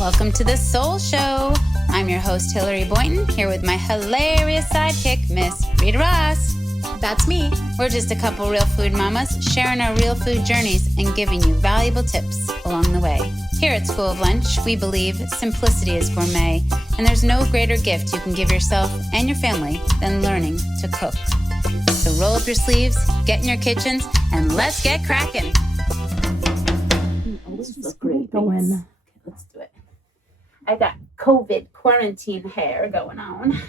Welcome to the Soul Show. I'm your host, Hillary Boynton, here with my hilarious sidekick, Miss Rita Ross. That's me. We're just a couple real food mamas sharing our real food journeys and giving you valuable tips along the way. Here at School of Lunch, we believe simplicity is gourmet, and there's no greater gift you can give yourself and your family than learning to cook. So roll up your sleeves, get in your kitchens, and let's get cracking. Let's just great going. Okay, let's do it. I got COVID quarantine hair going on.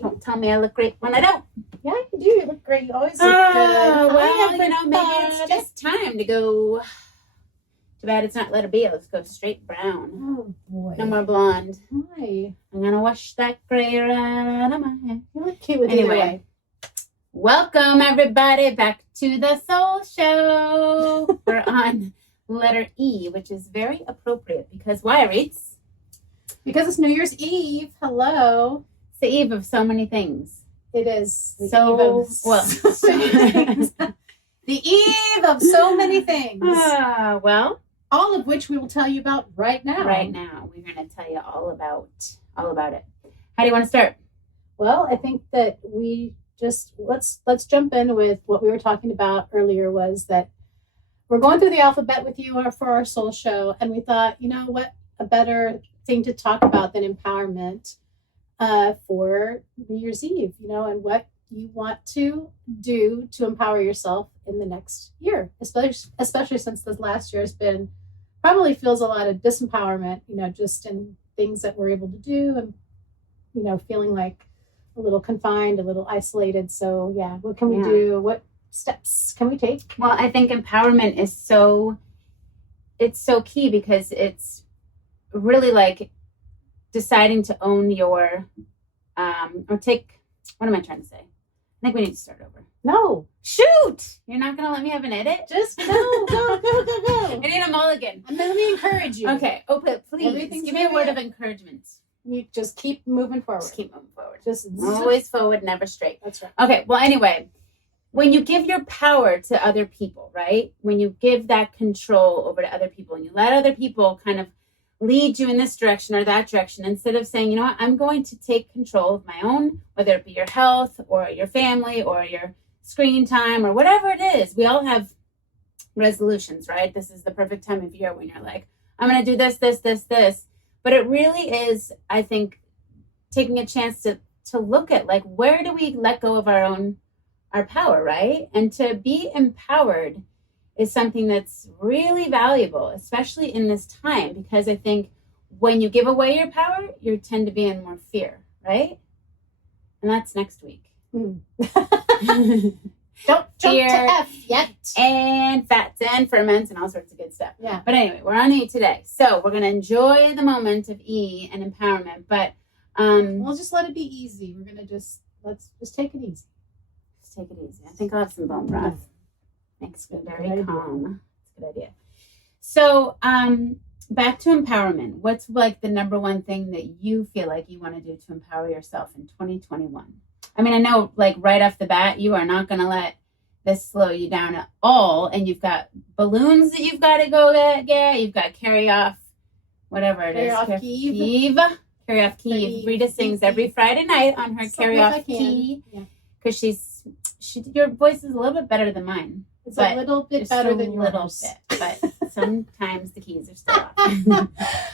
Don't tell me I look great when I don't. Yeah, you do. You look great. You always look good. Well, maybe it's just time to go. Too bad it's not letter B. Let's go straight brown. Oh, boy. No more blonde. Hi. I'm going to wash that gray right out of my hair. You look cute with either way. Welcome, everybody, back to the Soul Show. We're on letter E, which is very appropriate because why, Reeds? Because it's New Year's Eve. Hello. It's the eve of so many things. It is. The So, eve of well. so many things. The eve of so many things. Well, all of which we will tell you about right now. Right now, we're going to tell you all about it. How do you want to start? Well, I think that we just let's jump in with what we were talking about earlier. Was that we're going through the alphabet with you for our Soul Show, and we thought, you know what, a better thing to talk about than empowerment for New Year's Eve, and what you want to do to empower yourself in the next year, especially since this last year has been probably feels a lot of disempowerment, just in things that we're able to do and, feeling like a little confined, a little isolated. So yeah, what can we do? What steps can we take? Well, I think empowerment is so key because it's really like deciding to own your, or take, what am I trying to say? I think we need to start over. No. Shoot! You're not going to let me have an edit? Just go. I need a mulligan. And let me encourage you. Okay. Please. Give me a word of encouragement. You just keep moving forward. Just keep moving forward. Just always forward, never straight. That's right. Okay. Well, anyway, when you give your power to other people, right? When you give that control over to other people and you let other people kind of lead you in this direction or that direction, instead of saying, you know what, I'm going to take control of my own, whether it be your health or your family or your screen time or whatever it is. We all have resolutions, right? This is the perfect time of year when you're like, I'm going to do this. But it really is, I think, taking a chance to look at like, where do we let go of our power, right? And to be empowered is something that's really valuable, especially in this time, because I think when you give away your power, you tend to be in more fear, right? And that's next week. Don't jump to F yet. And fats and ferments and all sorts of good stuff. Yeah. But anyway, we're on E today. So we're going to enjoy the moment of E and empowerment, but we'll just let it be easy. We're going to let's just take it easy. Just take it easy. I think I'll have some bone broth. Makes me very calm. That's a good idea. So, back to empowerment. What's like the number one thing that you feel like you want to do to empower yourself in 2021? I mean, I know like right off the bat, you are not going to let this slow you down at all. And you've got balloons that you've got to go get. You've got carry off, whatever it is. Carry off Kiev. Rita sings every Friday night on her carry off key. Because your voice is a little bit better than mine. It's a little bit better than yours. A little bit, but sometimes the keys are still off.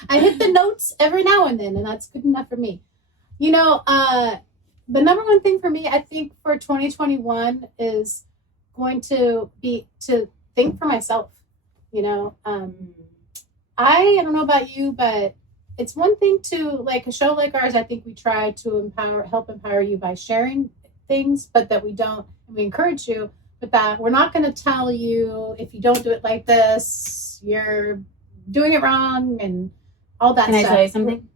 I hit the notes every now and then, and that's good enough for me. The number one thing for me, I think, for 2021 is going to be to think for myself. I don't know about you, but it's one thing to, like a show like ours, I think we try to help empower you by sharing things, but that we don't, and we encourage you, but that we're not going to tell you if you don't do it like this, you're doing it wrong and all that stuff. Can I tell you something?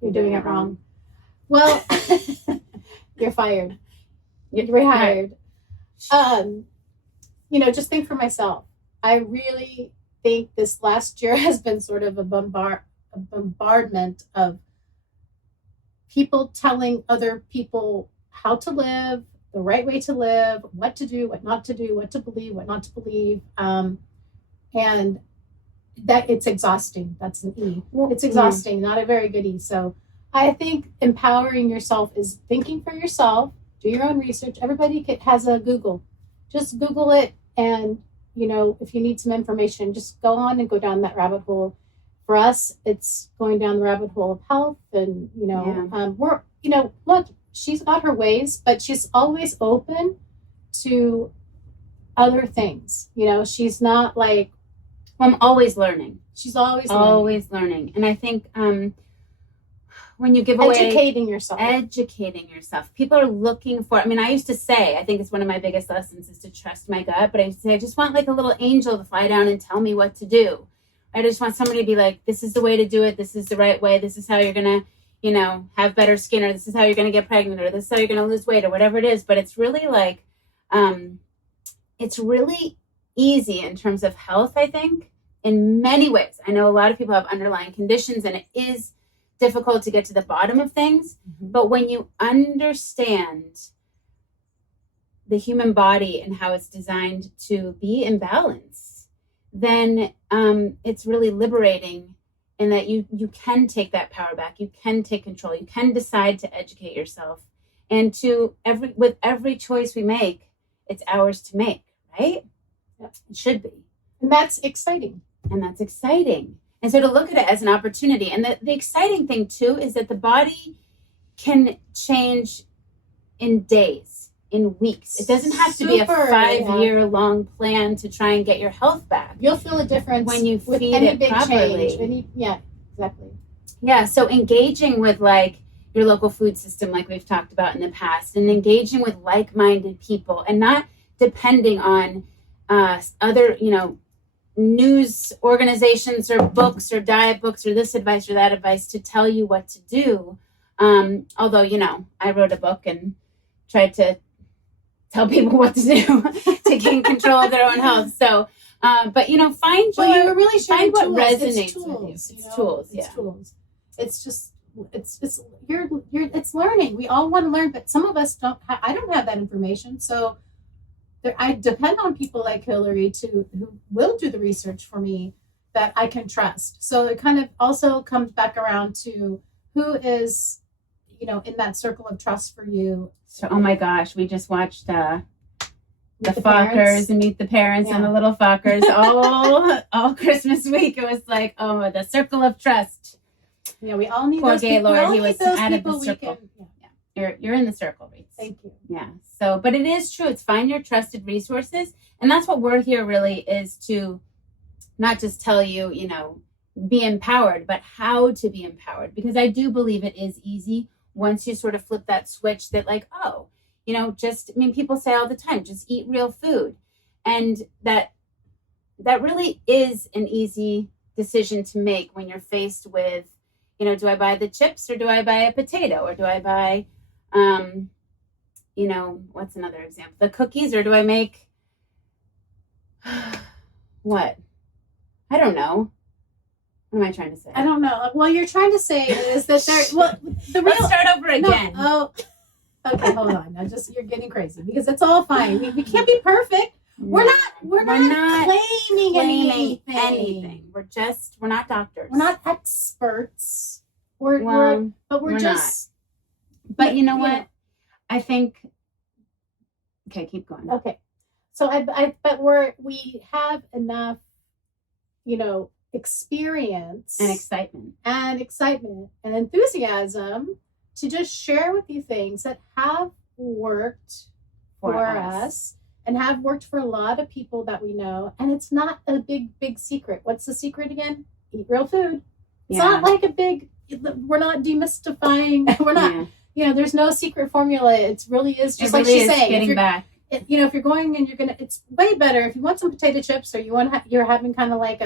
You're doing it wrong. Well, you're fired. You're rehired. Just think for myself. I really think this last year has been sort of a bombardment of people telling other people how to live, the right way to live, what to do, what not to do, what to believe, what not to believe. And that it's exhausting. That's an E. Well, It's exhausting, not a very good E. So I think empowering yourself is thinking for yourself, do your own research. Everybody has a Google. Just Google it, and if you need some information, just go on and go down that rabbit hole. For us, it's going down the rabbit hole of health, and we're look, she's got her ways, but she's always open to other things. She's not like, I'm always learning. she's always Always learning. And I think when you give away educating yourself. People are looking for, I used to say, I think it's one of my biggest lessons is to trust my gut, but I used to say, I just want like a little angel to fly down and tell me what to do. I just want somebody to be like, this is the way to do it. This is the right way. This is how you're going to, have better skin, or this is how you're going to get pregnant, or this is how you're going to lose weight, or whatever it is. But it's really like, it's really easy in terms of health, I think, in many ways. I know a lot of people have underlying conditions, and it is difficult to get to the bottom of things. Mm-hmm. But when you understand the human body and how it's designed to be in balance, then it's really liberating, in that you can take that power back. You can take control. You can decide to educate yourself. And with every choice we make, it's ours to make, right? Yep. It should be. And that's exciting. And so to look at it as an opportunity. And the exciting thing too is that the body can change in days, in weeks. It doesn't have to be a 5-year long plan to try and get your health back. You'll feel a difference when you with feed any it big properly. change. Exactly. Yeah, so engaging with like your local food system, like we've talked about in the past, and engaging with like-minded people, and not depending on other, news organizations or books or diet books or this advice or that advice to tell you what to do. Although, I wrote a book and tried to tell people what to do to gain control of their own health. So, but find you were really sharing what tools. resonates It's with you. tools, It's tools. It's tools. It's just it's learning. We all want to learn, but some of us don't. I don't have that information, so I depend on people like Hillary who will do the research for me that I can trust. So it kind of also comes back around to who is, in that circle of trust for you. So, oh my gosh, we just watched the Meet the Fockers Parents. and Meet the Parents and the Little Fockers all Christmas week. It was like, oh, the circle of trust. Yeah, we all need Poor those people. Gaylord, We all he need was those out of the people we circle. can- You're in the circle, Reese. Thank you. Yeah. So, but it is true. It's find your trusted resources. And that's what we're here really is to not just tell you, be empowered, but how to be empowered. Because I do believe it is easy once you sort of flip that switch that like, oh, people say all the time, just eat real food. And that really is an easy decision to make when you're faced with, do I buy the chips or do I buy a potato or do I buy, what's another example? The cookies, or do I make what? I don't know. What am I trying to say? I don't know. Well, you're trying to say is that Let's start over again. No. Oh, okay. Hold on. Now, you're getting crazy because it's all fine. We can't be perfect. We're not claiming anything. We're not doctors. We're not experts. We're just. Not. But you know what? I think. Okay, keep going. Okay, so but we have enough, experience and excitement and enthusiasm to just share with you things that have worked for us and have worked for a lot of people that we know. And it's not a big secret. What's the secret again? Eat real food. It's not like we're not demystifying. We're not, there's no secret formula. It really is just like she's saying. Getting back. If you're going and it's way better if you want some potato chips or you're having kind of like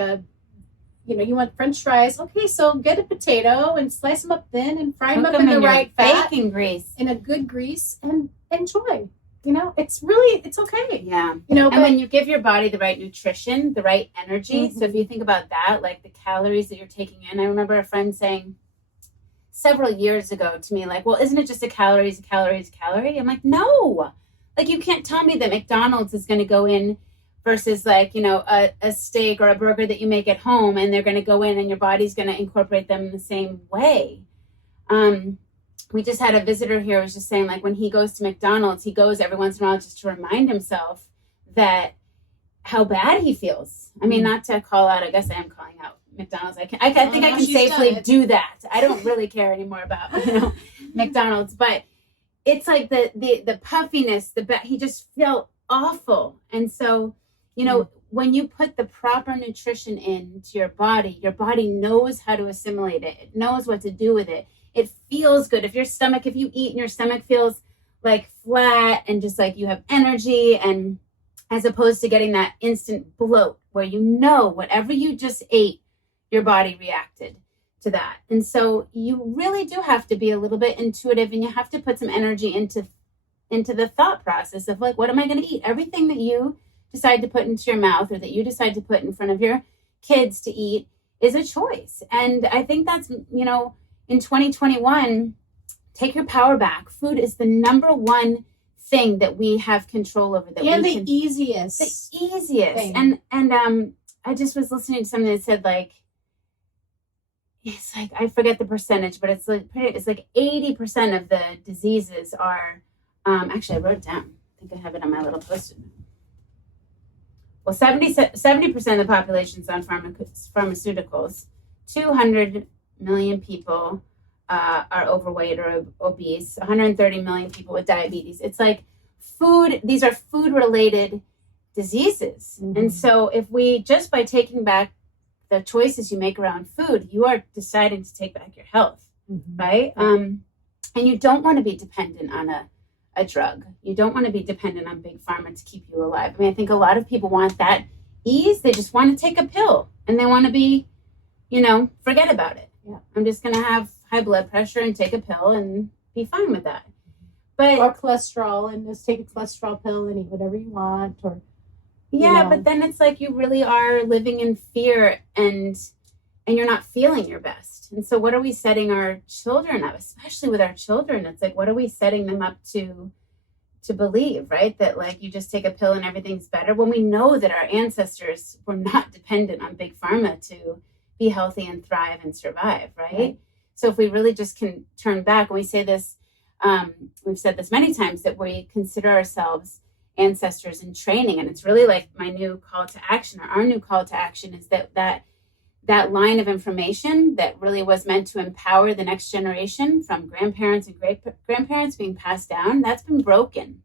you want French fries. Okay, so get a potato and slice them up thin and fry them up in the right fat. Bacon grease. In a good grease and enjoy. It's okay. Yeah. And when you give your body the right nutrition, the right energy. Mm-hmm. So if you think about that, like the calories that you're taking in, I remember a friend saying several years ago to me, like, well, isn't it just a calorie is a calorie is a calorie? I'm like, no. Like, you can't tell me that McDonald's is going to go in versus like, a steak or a burger that you make at home, and they're going to go in and your body's going to incorporate them in the same way. We just had a visitor here who was just saying, like, when he goes to McDonald's, he goes every once in a while just to remind himself that how bad he feels. I mean, not to call out, I guess I am calling out McDonald's. I think I can safely do that. I don't really care anymore about, McDonald's, but it's like the puffiness, he just felt awful. And so, when you put the proper nutrition into your body knows how to assimilate it. It knows what to do with it. It feels good. If you eat and your stomach feels like flat and just like you have energy, and as opposed to getting that instant bloat where whatever you just ate, your body reacted to that. And so you really do have to be a little bit intuitive, and you have to put some energy into the thought process of like, what am I going to eat? Everything that you decide to put into your mouth or that you decide to put in front of your kids to eat is a choice. And I think that's, in 2021, take your power back. Food is the number one thing that we have control over. Easiest. The easiest. Thing. And I just was listening to something that said like, it's like, I forget the percentage, but it's like 80% of the diseases are, actually I wrote it down. I think I have it on my little post-it. Well, 70% of the population is on pharmaceuticals. 200 million people are overweight or obese. 130 million people with diabetes. It's like these are food-related diseases. Mm-hmm. And so if we, just by taking back the choices you make around food, you are deciding to take back your health, right? And you don't want to be dependent on a drug. You don't want to be dependent on big pharma to keep you alive. I mean, I think a lot of people want that ease. They just want to take a pill and they want to be, forget about it. Yeah. I'm just going to have high blood pressure and take a pill and be fine with that. Or cholesterol and just take a cholesterol pill and eat whatever you want, or but then it's like you really are living in fear and you're not feeling your best. And so what are we setting our children up, especially with our children? It's like, what are we setting them up to believe, right? That like you just take a pill and everything's better, when we know that our ancestors were not dependent on big pharma to be healthy and thrive and survive, right? So if we really just can turn back, and we say this, we've said this many times, that we consider ourselves ancestors in training. And it's really like my new call to action, or our new call to action, is that line of information that really was meant to empower the next generation from grandparents and great grandparents being passed down, that's been broken.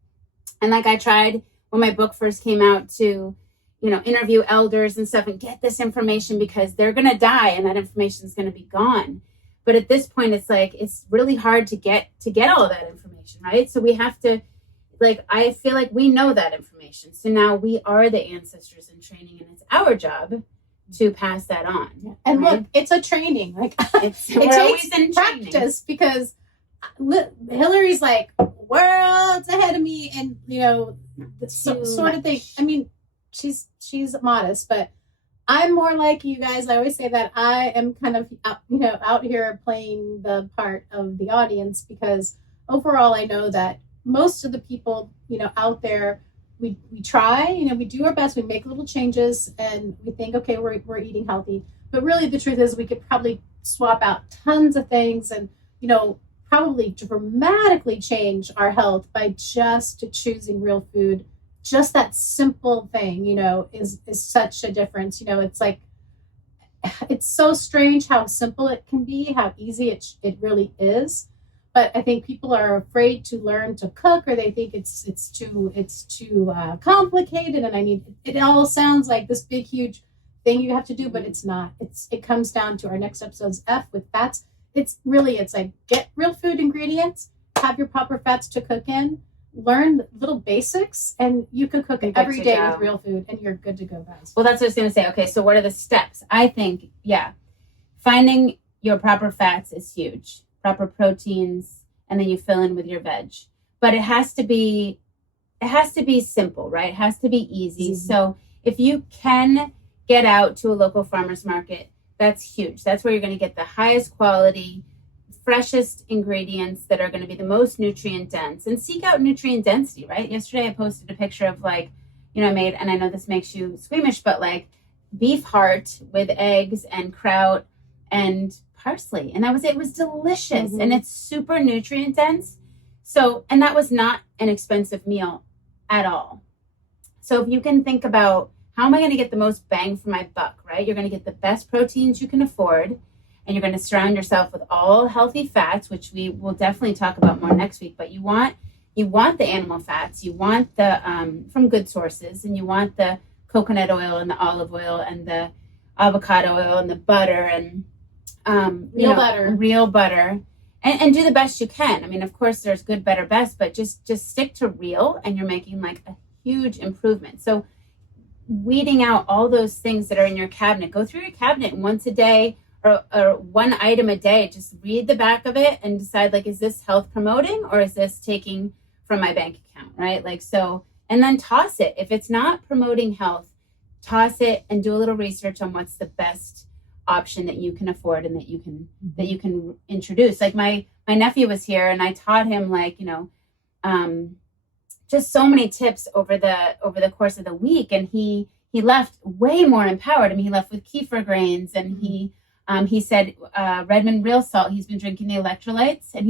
And like I tried when my book first came out to, interview elders and stuff and get this information, because they're going to die and that information is going to be gone. But at this point, it's like, it's really hard to get all that information, right? So we have to, I feel like we know that information. So now we are the ancestors in training, and it's our job to pass that on. Yeah. And right? Look, it's a training. It takes practice, because Hillary's like worlds ahead of me, and sort of thing. I mean, she's modest, but I'm more like you guys. I always say that I am kind of out here playing the part of the audience, because overall I know that most of the people out there, we try, we do our best, we make little changes, and we think, okay, we're eating healthy, but really the truth is we could probably swap out tons of things and probably dramatically change our health by just choosing real food. Just that simple thing is such a difference. It's like, it's so strange how simple it can be, how easy it really is. But I think people are afraid to learn to cook, or they think it's too complicated, and it all sounds like this big huge thing you have to do, but it's not. It comes down to our next episode's F with fats. It's like, get real food ingredients, have your proper fats to cook in, learn little basics, and you can cook every day with real food, and you're good to go, guys. Well, that's what I was going to say. Okay, so what are the steps? I think, finding your proper fats is huge. Proper proteins, and then you fill in with your veg. But it has to be simple, right? It has to be easy. Mm-hmm. So if you can get out to a local farmer's market, that's huge. That's where you're going to get the highest quality, freshest ingredients that are going to be the most nutrient dense, and seek out nutrient density, right? Yesterday I posted a picture of I made, and I know this makes you squeamish, but like beef heart with eggs and kraut and parsley. And it was delicious. Mhm. And it's super nutrient dense. So, and that was not an expensive meal at all. So if you can think about, how am I going to get the most bang for my buck, right? You're going to get the best proteins you can afford, and you're going to surround yourself with all healthy fats, which we will definitely talk about more next week. But you want the animal fats, you want the from good sources, and you want the coconut oil and the olive oil and the avocado oil and the butter and real butter, and do the best you can. I mean, of course, there's good, better, best, but just stick to real, and you're making like a huge improvement. So weeding out all those things that are in your cabinet, go through your cabinet once a day or one item a day. Just read the back of it and decide, like, is this health promoting or is this taking from my bank account, right? Like, so, and then toss it. If it's not promoting health, toss it and do a little research on what's the best option that you can afford and that you can introduce. Like my nephew was here, and I taught him, like, just so many tips over the course of the week, and he left way more empowered. I mean, he left with kefir grains, and he said Redmond Real Salt. He's been drinking the electrolytes, and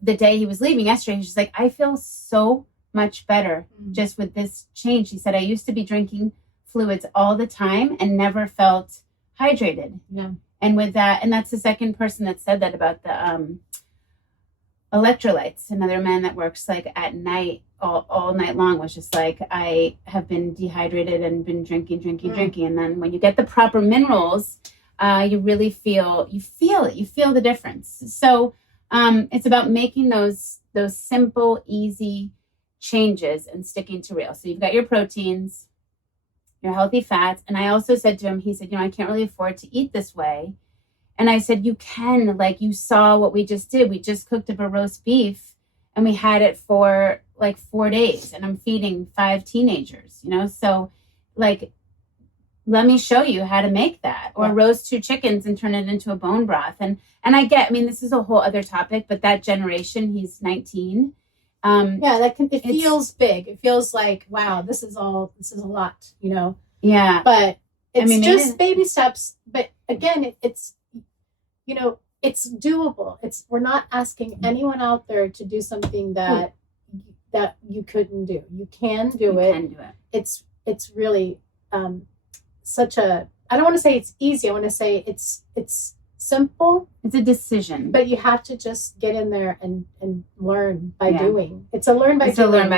the day he was leaving yesterday, he's just like, I feel so much better just with this change. He said, I used to be drinking fluids all the time and never felt hydrated. Yeah. And with that, and that's the second person that said that about the electrolytes. Another man that works like at night all night long was just like, I have been dehydrated and been drinking. And then when you get the proper minerals, you really feel it. You feel the difference. So it's about making those simple, easy changes and sticking to real. So you've got your proteins, your healthy fats. And I also said to him, he said, I can't really afford to eat this way. And I said, you can, like, you saw what we just did. We just cooked up a roast beef and we had it for like 4 days, and I'm feeding 5 teenagers, So like, let me show you how to make that, or roast 2 chickens and turn it into a bone broth. And I mean, this is a whole other topic, but that generation, he's 19. It feels big. It feels like, wow, this is a lot, Yeah. But it's just baby steps. But again, it's doable. We're not asking anyone out there to do something that you couldn't do. You can do it. It's really such a, I don't want to say it's easy. I want to say it's simple. It's a decision. But you have to just get in there and learn by doing. It's a learn by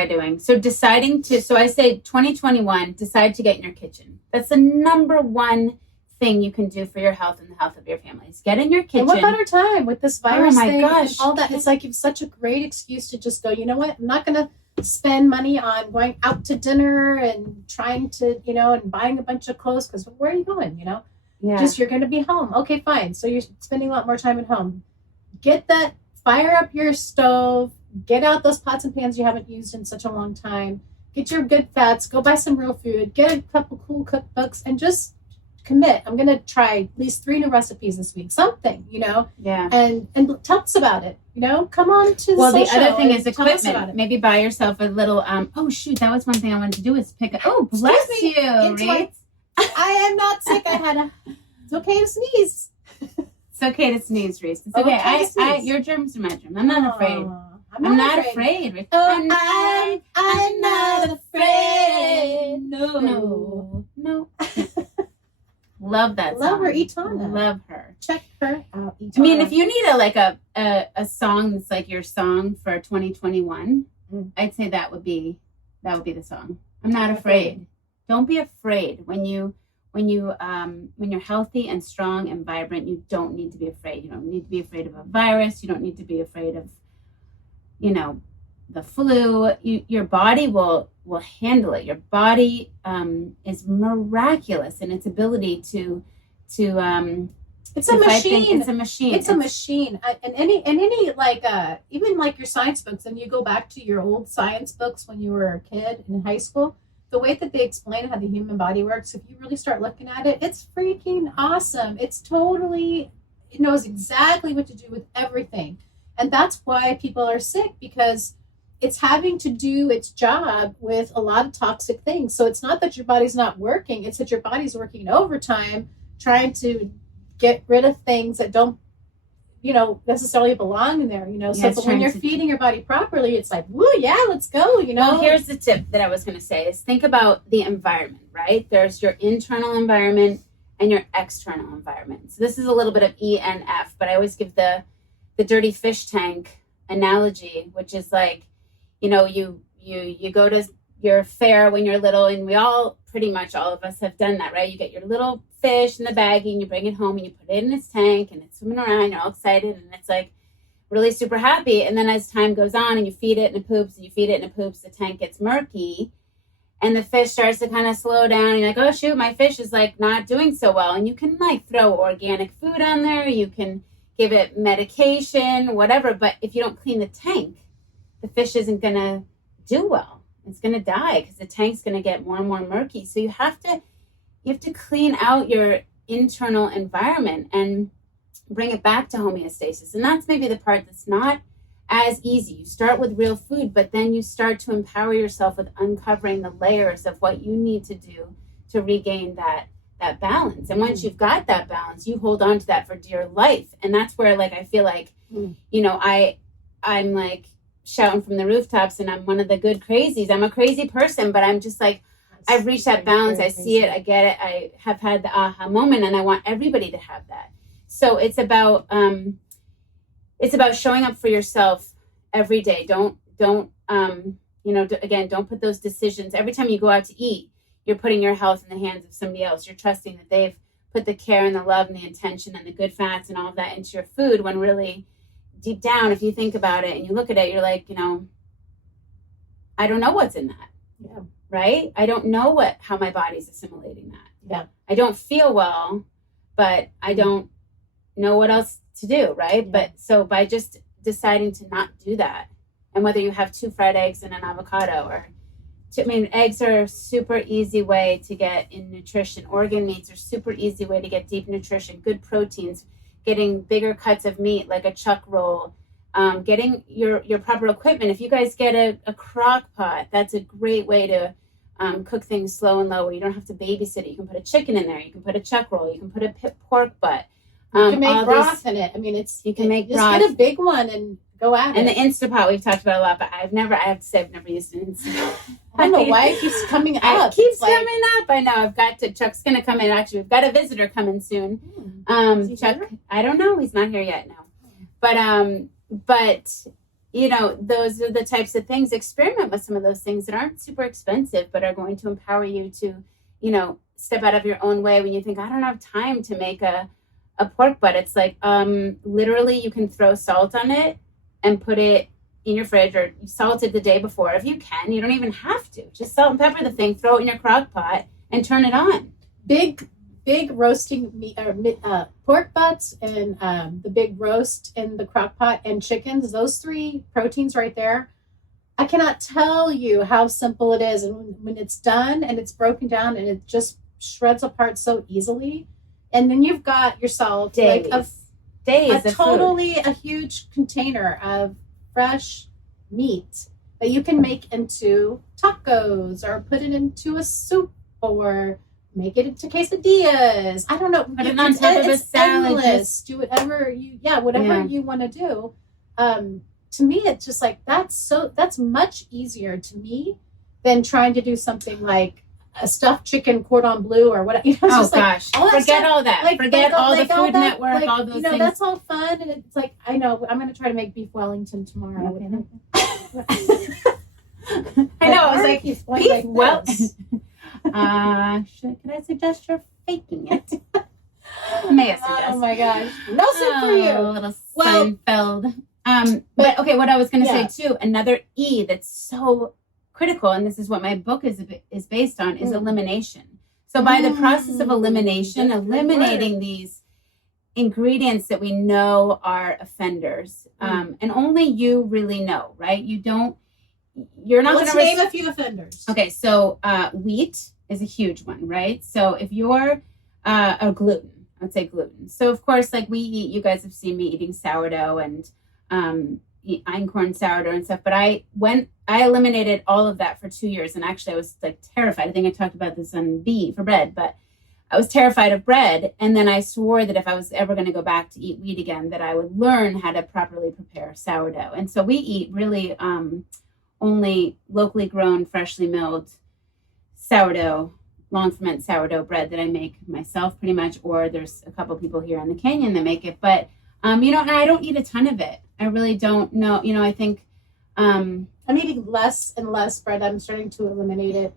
doing. So so I say 2021, decide to get in your kitchen. That's the number one thing you can do for your health and the health of your families. Get in your kitchen. And what better time with this virus thing gosh. and all that? It's like, it's such a great excuse to just go, you know what? I'm not going to spend money on going out to dinner and trying to, and buying a bunch of clothes, because where are you going, Yeah. Just, you're going to be home. Okay, fine. So you're spending a lot more time at home. Fire up your stove, get out those pots and pans you haven't used in such a long time, get your good fats, go buy some real food, get a couple cool cookbooks, and just commit. I'm going to try at least 3 new recipes this week, something, Yeah. And tell us about it, come on to the the show other thing and is tell us equipment. about it. Maybe buy yourself a little, oh shoot, that was one thing I wanted to do, is pick up, oh, bless Excuse you, me, Reed. I am not sick. It's okay to sneeze. It's okay to sneeze, Reese. It's Okay okay. to sneeze. Your germs are my germs. I'm not afraid. I'm not afraid. Reese. Oh, I'm not afraid. No. Love that song. Love her, Etana. Love her. Check her out, Etana. I mean, if you need a song that's like your song for 2021, I'd say that would be the song. I'm not afraid. Don't be afraid when you're healthy and strong and vibrant. You don't need to be afraid. You don't need to be afraid of a virus. You don't need to be afraid of, the flu. Your body will handle it. Your body is miraculous in its ability to it's a machine. It's a machine. It's a machine. And any like even like your science books, and you go back to your old science books when you were a kid in high school, the way that they explain how the human body works, if you really start looking at it, it's freaking awesome. It knows exactly what to do with everything. And that's why people are sick, because it's having to do its job with a lot of toxic things. So it's not that your body's not working, it's that your body's working overtime trying to get rid of things that don't, necessarily belong in there, So but when you're feeding your body properly, it's like, woo, yeah, let's go, Well, here's the tip that I was going to say is think about the environment, right? There's your internal environment and your external environment. So this is a little bit of E and F, but I always give the dirty fish tank analogy, which is like, you go to your fair when you're little, and we all, pretty much all of us have done that, right? You get your little fish in the baggie and you bring it home and you put it in its tank and it's swimming around, you're all excited and it's like really super happy. And then as time goes on and you feed it and it poops and you feed it and it poops, the tank gets murky and the fish starts to kind of slow down. And you're like, oh shoot, my fish is like not doing so well. And you can like throw organic food on there. You can give it medication, whatever. But if you don't clean the tank, the fish isn't going to do well. It's going to die because the tank's going to get more and more murky. So you have to clean out your internal environment and bring it back to homeostasis. And that's maybe the part that's not as easy. You start with real food, but then you start to empower yourself with uncovering the layers of what you need to do to regain that balance. And once you've got that balance, you hold on to that for dear life. And that's where, like, I feel like, I'm like shouting from the rooftops and I'm one of the good crazies. I'm a crazy person, but I'm just like, I've reached that balance. I see it. I get it. I have had the aha moment and I want everybody to have that. So it's about showing up for yourself every day. Don't put those decisions. Every time you go out to eat, you're putting your health in the hands of somebody else. You're trusting that they've put the care and the love and the intention and the good fats and all of that into your food, when really deep down, if you think about it and you look at it, you're like, I don't know what's in that. Yeah. Right? I don't know how my body's assimilating that. Yeah. I don't feel well, but I don't know what else to do, right? Yeah. But so by just deciding to not do that, and whether you have 2 fried eggs and an avocado eggs are a super easy way to get in nutrition. Organ meats are super easy way to get deep nutrition, good proteins, getting bigger cuts of meat like a chuck roll, getting your proper equipment. If you guys get a crock pot, that's a great way to cook things slow and low, where you don't have to babysit it. You can put a chicken in there. You can put a chuck roll. You can put a pork butt. You can make broth in it. I mean, you can make broth. Just get a big one and go at it. And the Instapot we've talked about a lot, but I have to say I've never used an Instapot. I don't know why it keeps coming up. It keeps coming up. I know. Chuck's going to come in. Actually, we've got a visitor coming soon. Chuck, here? I don't know. He's not here yet. No. But those are the types of things. Experiment with some of those things that aren't super expensive, but are going to empower you to, step out of your own way when you think, I don't have time to make a pork butt. It's like, literally you can throw salt on it and put it in your fridge, or salt it the day before if you can. You don't even have to. Just salt and pepper the thing, throw it in your crock pot and turn it on. Big roasting meat, pork butts, and the big roast in the crock pot, and chickens, those 3 proteins right there. I cannot tell you how simple it is. And when it's done and it's broken down and it just shreds apart so easily. And then you've got yourself days a huge container of fresh meat that you can make into tacos, or put it into a soup, or make it into quesadillas. I don't know. Put it on top of a salad. Just do whatever you want to do. To me, it's just like, that's much easier to me than trying to do something like a stuffed chicken cordon bleu or what. Gosh, forget all that. Like, forget all the Food Network, all those things. That's all fun, and it's like, I know I'm going to try to make beef Wellington tomorrow. I know. I was like, beef Wellington. Could I suggest you're faking it? May I suggest? Oh my gosh, no soup for you. Little Seinfeld. But okay, what I was going to say too, another E that's so critical, and this is what my book is based on, is elimination. So by the process of elimination, eliminating these ingredients that we know are offenders, and only you really know, right? You're not going to name a few offenders. Okay, so wheat is a huge one, right? So if you're a gluten, I would say gluten. So of course, like we eat, you guys have seen me eating sourdough and eat einkorn sourdough and stuff. But I eliminated all of that for 2 years, and actually I was like terrified. I think I talked about this on B for bread, but I was terrified of bread. And then I swore that if I was ever going to go back to eat wheat again, that I would learn how to properly prepare sourdough. And so we eat really only locally grown, freshly milled sourdough, long ferment sourdough bread that I make myself pretty much, or there's a couple people here in the canyon that make it. But, and I don't eat a ton of it. I really don't know. I think I'm eating less and less bread. I'm starting to eliminate it.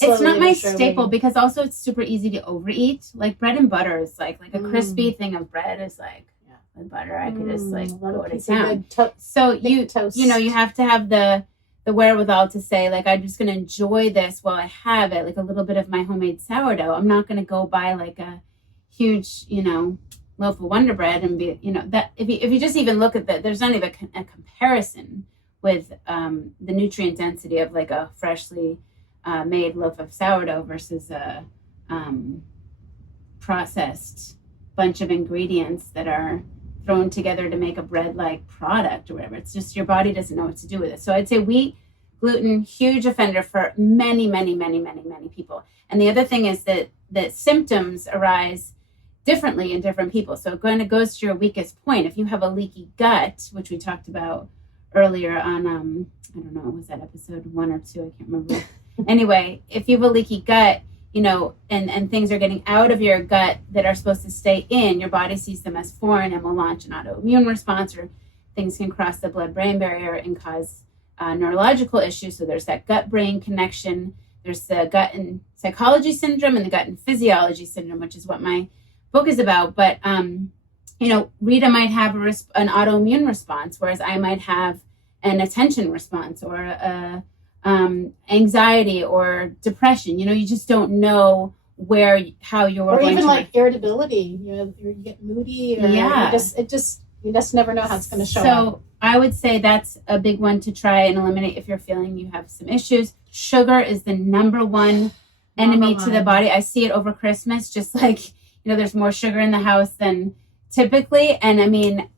It's not my staple because also it's super easy to overeat. Like bread and butter is like a crispy thing of bread is like with butter. I could just like go to town. So you have to have the wherewithal to say like I'm just going to enjoy this while I have it, like a little bit of my homemade sourdough. I'm not going to go buy like a huge loaf of Wonder Bread and be that if you just even look at there's not even a comparison with the nutrient density of like a freshly made loaf of sourdough versus a processed bunch of ingredients that are thrown together to make a bread-like product or whatever. It's just your body doesn't know what to do with it. So I'd say wheat, gluten, huge offender for many, many, many, many, many people. And the other thing is that symptoms arise differently in different people. So it kind of goes to your weakest point. If you have a leaky gut, which we talked about earlier on, I don't know, was that episode 1 or 2? I can't remember. Anyway, if you have a leaky gut, and things are getting out of your gut that are supposed to stay in, your body sees them as foreign and will launch an autoimmune response, or things can cross the blood-brain barrier and cause neurological issues. So there's that gut-brain connection. There's the gut and psychology syndrome and the gut and physiology syndrome, which is what my book is about. But, Rita might have an autoimmune response, whereas I might have an attention response or anxiety or depression. You just don't know how you're or going even to like irritability. You get moody, or you just never know how it's going to show up. So I would say that's a big one to try and eliminate if you're feeling you have some issues. Sugar is the number one enemy to the body. I see it over Christmas, just like there's more sugar in the house than typically, and I mean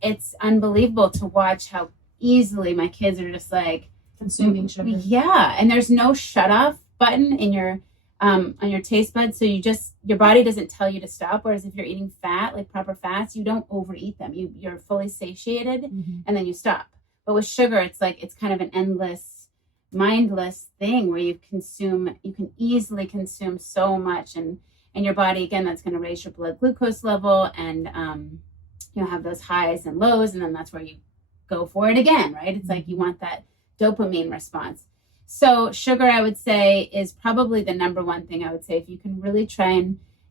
it's unbelievable to watch how easily my kids are just like consuming sugar. Yeah, and there's no shut off button in your on your taste buds, so your body doesn't tell you to stop. Whereas if you're eating fat, like proper fats, you don't overeat them. You're fully satiated, and then you stop. But with sugar, it's kind of an endless, mindless thing where you can easily consume so much, and your body, again, that's going to raise your blood glucose level, and have those highs and lows, and then that's where you go for it again, right? It's like you want that dopamine response. So sugar, I would say, is probably the number one thing I would say. If you can really try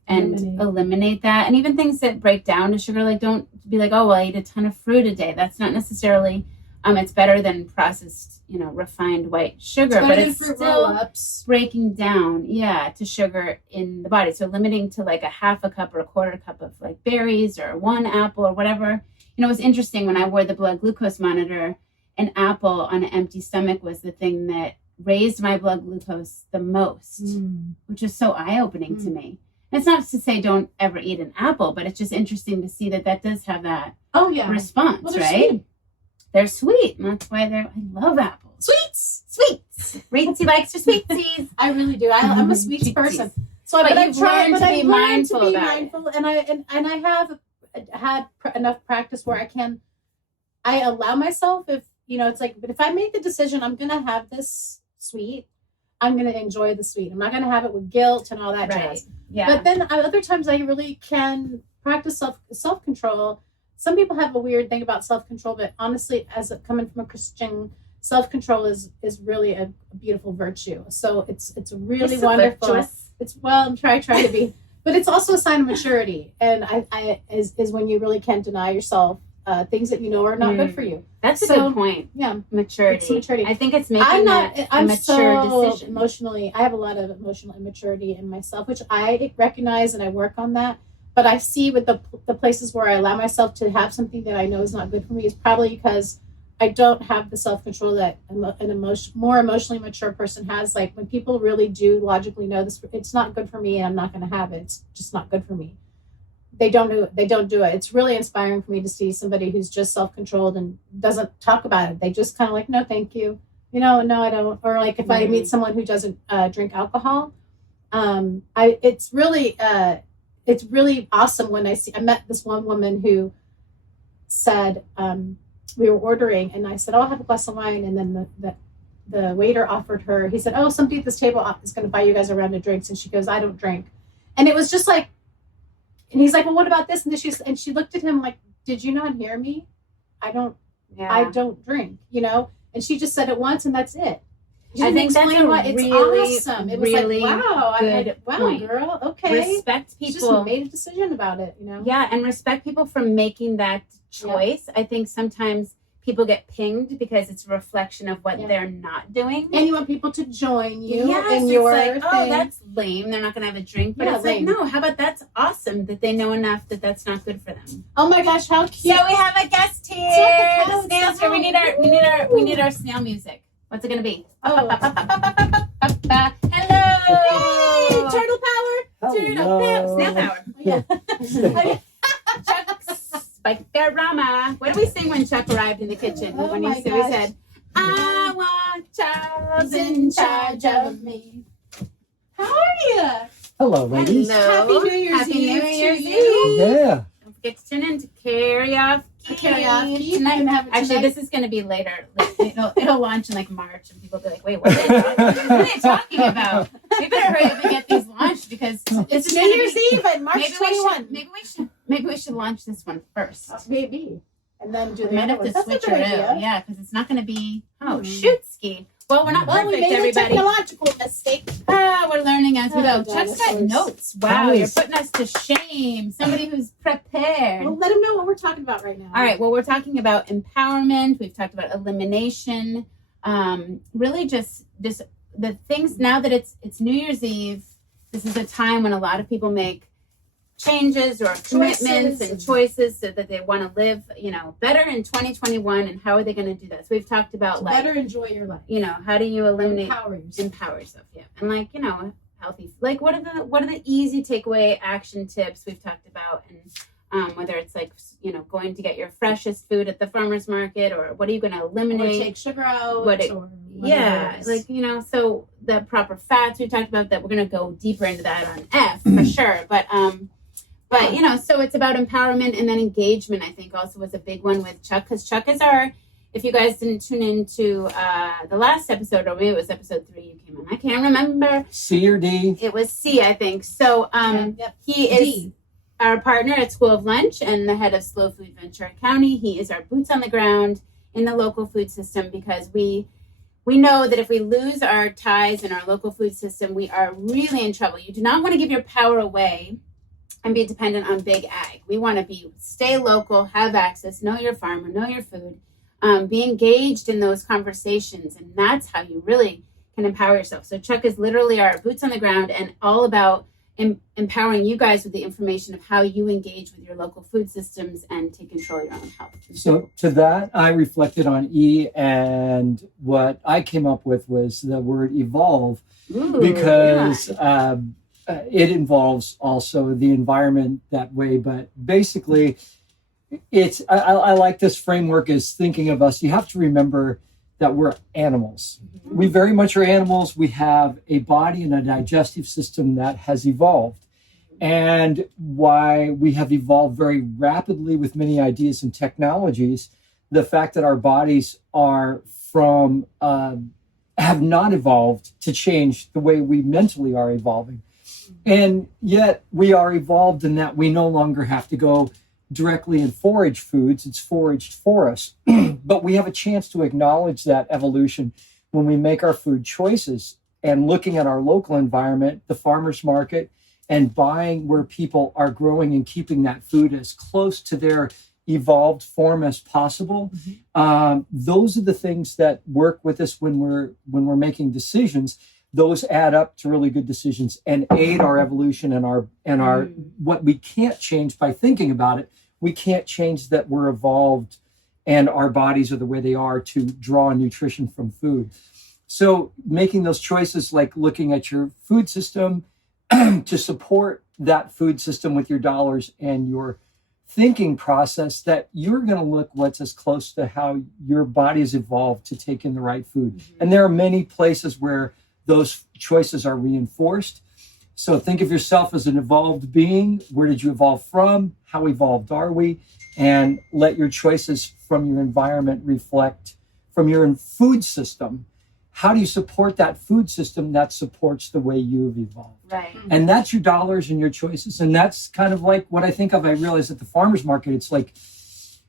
and eliminate that, and even things that break down to sugar, like don't be like, oh, well, I eat a ton of fruit a day. That's not necessarily, it's better than processed, refined white sugar, but it's still breaking down, to sugar in the body. So limiting to like a half a cup or a quarter cup of like berries or 1 apple or whatever. It was interesting when I wore the blood glucose monitor, an apple on an empty stomach was the thing that raised my blood glucose the most, which is so eye-opening to me. And it's not to say don't ever eat an apple, but it's just interesting to see that does have that response, right? Sweet. They're sweet, and that's why I love apples. Sweets. Regency likes her sweetsies. I really do. I'm a sweets person. So, but I've learned to be mindful about it. And I have had enough practice where I allow myself, if it's like, but if I make the decision I'm gonna have this sweet, I'm gonna enjoy the sweet. I'm not gonna have it with guilt and all that jazz. Yeah. But then other times I really can practice self-control. Some people have a weird thing about self-control, but honestly, coming from a Christian, self-control is really a beautiful virtue. So it's really wonderful. Virtuous. I'm trying to be, but it's also a sign of maturity. And I is when you really can't deny yourself things that are not good for you. That's a good point. Yeah, maturity. It's maturity. I think it's making a mature decision. Emotionally, I have a lot of emotional immaturity in myself, which I recognize and I work on that. But I see with the places where I allow myself to have something that I know is not good for me is probably because I don't have the self-control that more emotionally mature person has. Like when people really do logically know this, it's not good for me and I'm not going to have it. It's just not good for me. they don't do it. They don't do it. It's really inspiring for me to see somebody who's just self-controlled and doesn't talk about it. They just kind of like, no, thank you. No, I don't. Or like if I meet someone who doesn't drink alcohol, it's really awesome when I met this one woman who said, we were ordering and I said, oh, I'll have a glass of wine. And then the waiter offered her, he said, oh, somebody at this table is going to buy you guys a round of drinks. And she goes, I don't drink. And it was just like, and he's like, well, what about this? And she looked at him like, did you not hear me? I don't drink, and she just said it once and that's it. I think that's it's really awesome. It really was like, wow, good wow, point. Girl, okay. Respect She people. just made a decision about it, Yeah, and respect people for making that choice. Yeah. I think sometimes people get pinged because it's a reflection of what they're not doing. And you want people to join you in it's your like, thing. oh, that's lame. They're not going to have a drink. But it's lame. Like, no, how about that's awesome that they know enough that that's not good for them. Oh my gosh, how cute. So we have a guest here. The snails here. We need our snail music. What's it going to be? Oh. Hello. Yay, turtle power. Turtle power. Snail power. Yeah. Chuck's Spikerama. What did we sing when Chuck arrived in the kitchen? Oh when my we gosh. said, I want Charles in charge of me. How are you? Hello, ladies. Hello. Happy New Year's Happy Eve New Year's to Eve. you. Yeah. Don't forget to tune in to Karaoke. Karaoke. Tonight. We're gonna have it Actually, tonight. this is going to be later. It'll launch in like March, and people will be like, "Wait, what are they talking about?" We better hurry up and get these launched because It's New Year's Eve at March maybe 21. Maybe we should launch this one first. Maybe. And then do We the might other have to ones. That's a switch good it idea. out. Yeah, because it's not going to be. Oh, shoot, ski. Well, we're not Well, we perfect, made a everybody. technological mistake. We're learning as we go. Oh, Chuck's got dinosaurs. notes. Wow, How you're is- putting us to shame. Somebody who's prepared. Well, let them know what we're talking about right now. All right. Well, we're talking about empowerment. We've talked about elimination. Really, just the things. Now that it's New Year's Eve, this is a time when a lot of people make changes or commitments and choices so that they want to live, better in 2021. And how are they going to do that? So we've talked about Better enjoy your life. how do you eliminate Empower yourself. Yeah, and healthy. Like, what are the easy takeaway action tips we've talked about, and whether it's like going to get your freshest food at the farmer's market, or what are you going to Or eliminate? take sugar out. What it- or Yeah, whatever it is. so the proper fats we talked about that. We're going to go deeper into that on F for sure, but so it's about empowerment, and then engagement. I think also was a big one with Chuck, because Chuck is if you guys didn't tune into the last episode, or maybe it was episode 3 you came on, I can't remember. C or D? It was C, I think. So Yep. he is D. our partner at School of Lunch and the head of Slow Food Ventura County. He is our boots on the ground in the local food system, because we know that if we lose our ties in our local food system, we are really in trouble. You do not want to give your power away and be dependent on big ag. We want to stay local, have access, know your farmer, know your food, be engaged in those conversations, and that's how you really can empower yourself. So Chuck is literally our boots on the ground and all about empowering you guys with the information of how you engage with your local food systems and take control of your own health. So to that, I reflected on E, and what I came up with was the word evolve, Ooh, because yeah. it involves also the environment that way. But basically, I like this framework as thinking of us. You have to remember that we're animals. Mm-hmm. We very much are animals. We have a body and a digestive system that has evolved. And why we have evolved very rapidly with many ideas and technologies, the fact that our bodies are have not evolved to change the way we mentally are evolving. And yet we are evolved in that we no longer have to go directly and forage foods. It's foraged for us. But we have a chance to acknowledge that evolution when we make our food choices and looking at our local environment, the farmer's market, and buying where people are growing and keeping that food as close to their evolved form as possible. Mm-hmm. Those are the things that work with us when we're making decisions. Those add up to really good decisions and aid our evolution and our what we can't change by thinking about it. We can't change that we're evolved and our bodies are the way they are to draw nutrition from food. So making those choices, like looking at your food system to support that food system with your dollars and your thinking process, that you're going to look what's as close to how your body has evolved to take in the right food. And there are many places where those choices are reinforced. So think of yourself as an evolved being. Where did you evolve from? How evolved are we? And let your choices from your environment reflect from your food system. How do you support that food system that supports the way you've evolved? Right. And that's your dollars and your choices. And that's kind of like what I think of. I realize at the farmer's market, it's like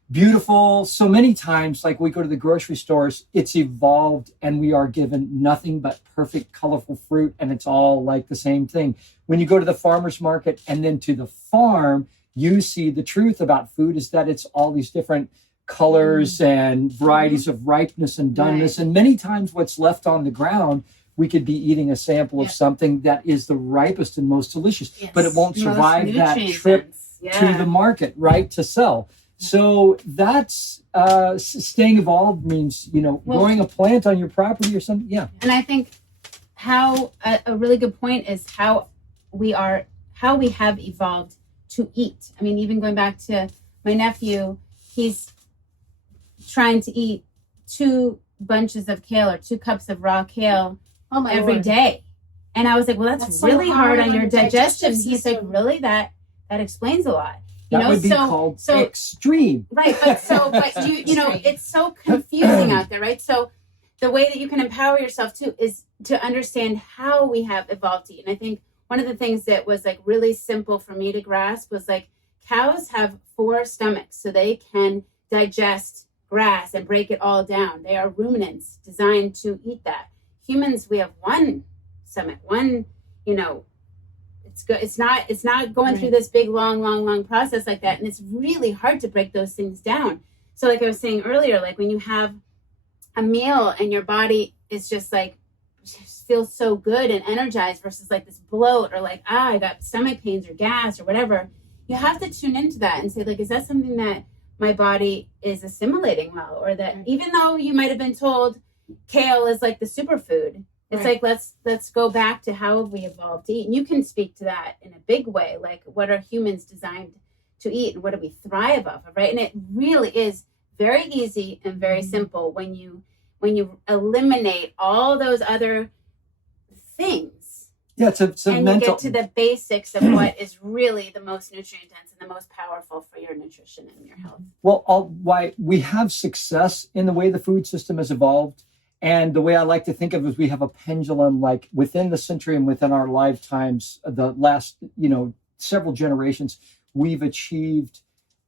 beautiful. So many times, like we go to the grocery stores, it's evolved and we are given nothing but perfect, colorful fruit. And it's all like the same thing. When you go to the farmer's market and then to the farm, you see the truth about food is that it's all these different colors and varieties of ripeness and doneness. And many times what's left on the ground, we could be eating a sample of something that is the ripest and most delicious, but it won't survive that trip to the market, right, to sell. So that's staying evolved means, growing a plant on your property or something. Yeah. And I think how a really good point is how we have evolved to eat. I mean, even going back to my nephew, he's trying to eat 2 bunches of kale or 2 cups of raw kale every day. And I was like, well, that's really so hard on your digestion. He's like, really? That explains a lot. That would be called extreme. Right. But it's so confusing out there, right? So the way that you can empower yourself too is to understand how we have evolved to eat. And I think one of the things that was like really simple for me to grasp was like cows have 4 stomachs, so they can digest grass and break it all down. They are ruminants designed to eat that. Humans, we have 1 stomach, it's good. It's not going through this big, long process like that. And it's really hard to break those things down. So like I was saying earlier, like when you have a meal and your body is just like, feels so good and energized versus like this bloat or like, I got stomach pains or gas or whatever, you have to tune into that and say like, is that something that my body is assimilating well? Or that even though you might have been told kale is like the superfood, it's like, let's go back to how have we evolved to eat. And you can speak to that in a big way. Like what are humans designed to eat and what do we thrive off of, right? And it really is very easy and very simple when you eliminate all those other things. Yeah, it's a and mental. You get to the basics of what is really the most nutrient dense and the most powerful for your nutrition and your health. Well, why we have success in the way the food system has evolved. And the way I like to think of it is we have a pendulum, like within the century and within our lifetimes, the last, several generations, we've achieved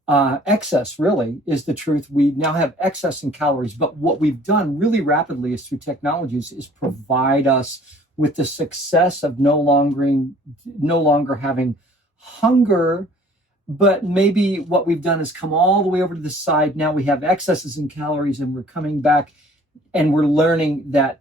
excess, really, is the truth. We now have excess in calories. But what we've done really rapidly is through technologies is provide us with the success of no longer having hunger. But maybe what we've done is come all the way over to the side. Now we have excesses in calories and we're coming back. And we're learning that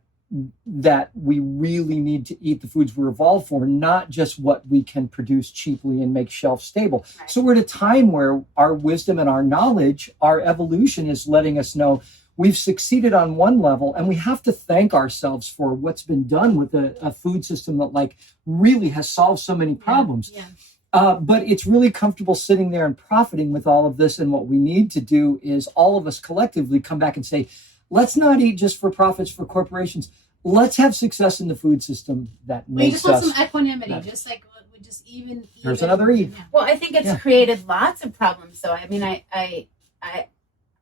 we really need to eat the foods we're evolved for, not just what we can produce cheaply and make shelf stable. Right. So we're at a time where our wisdom and our knowledge, our evolution is letting us know we've succeeded on one level, and we have to thank ourselves for what's been done with a food system that really has solved so many problems. Yeah. But it's really comfortable sitting there and profiting with all of this. And what we need to do is all of us collectively come back and say, let's not eat just for profits for corporations. Let's have success in the food system that makes us. We just want some equanimity, just like we just even. There's another E. Well, I think it's created lots of problems. So, I mean, I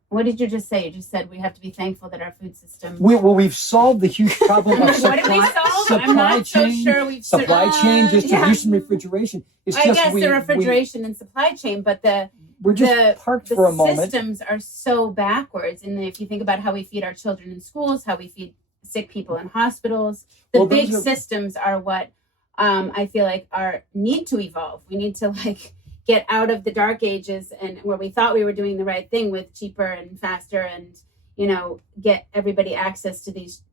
what did you just say? You just said we have to be thankful that our food system. We've solved the huge problem of what did we solve? I'm not so sure we've supply chain, distribution, refrigeration. It's I guess the refrigeration and supply chain, but we're just parked for a moment. The systems are so backwards. And if you think about how we feed our children in schools, how we feed sick people in hospitals, big systems are what I feel like need to evolve. We need to get out of the dark ages and where we thought we were doing the right thing with cheaper and faster and, get everybody access to these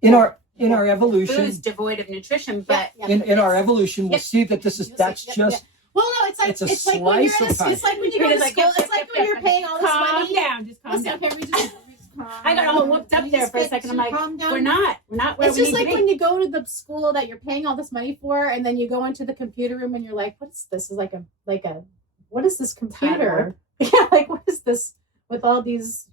in our evolution, foods devoid of nutrition. But in our evolution, we'll see that that's just. Well, no, it's like when you're at it's like when you go to school. It's like when you're paying all this money. Calm down. I got all whooped up there for a second. I'm like, we're not where It's we just need like to when be. you go to the school that you're paying all this money for, and then you go into the computer room and you're like, "What's this? Is like a what is this computer? Yeah, like what is this with all these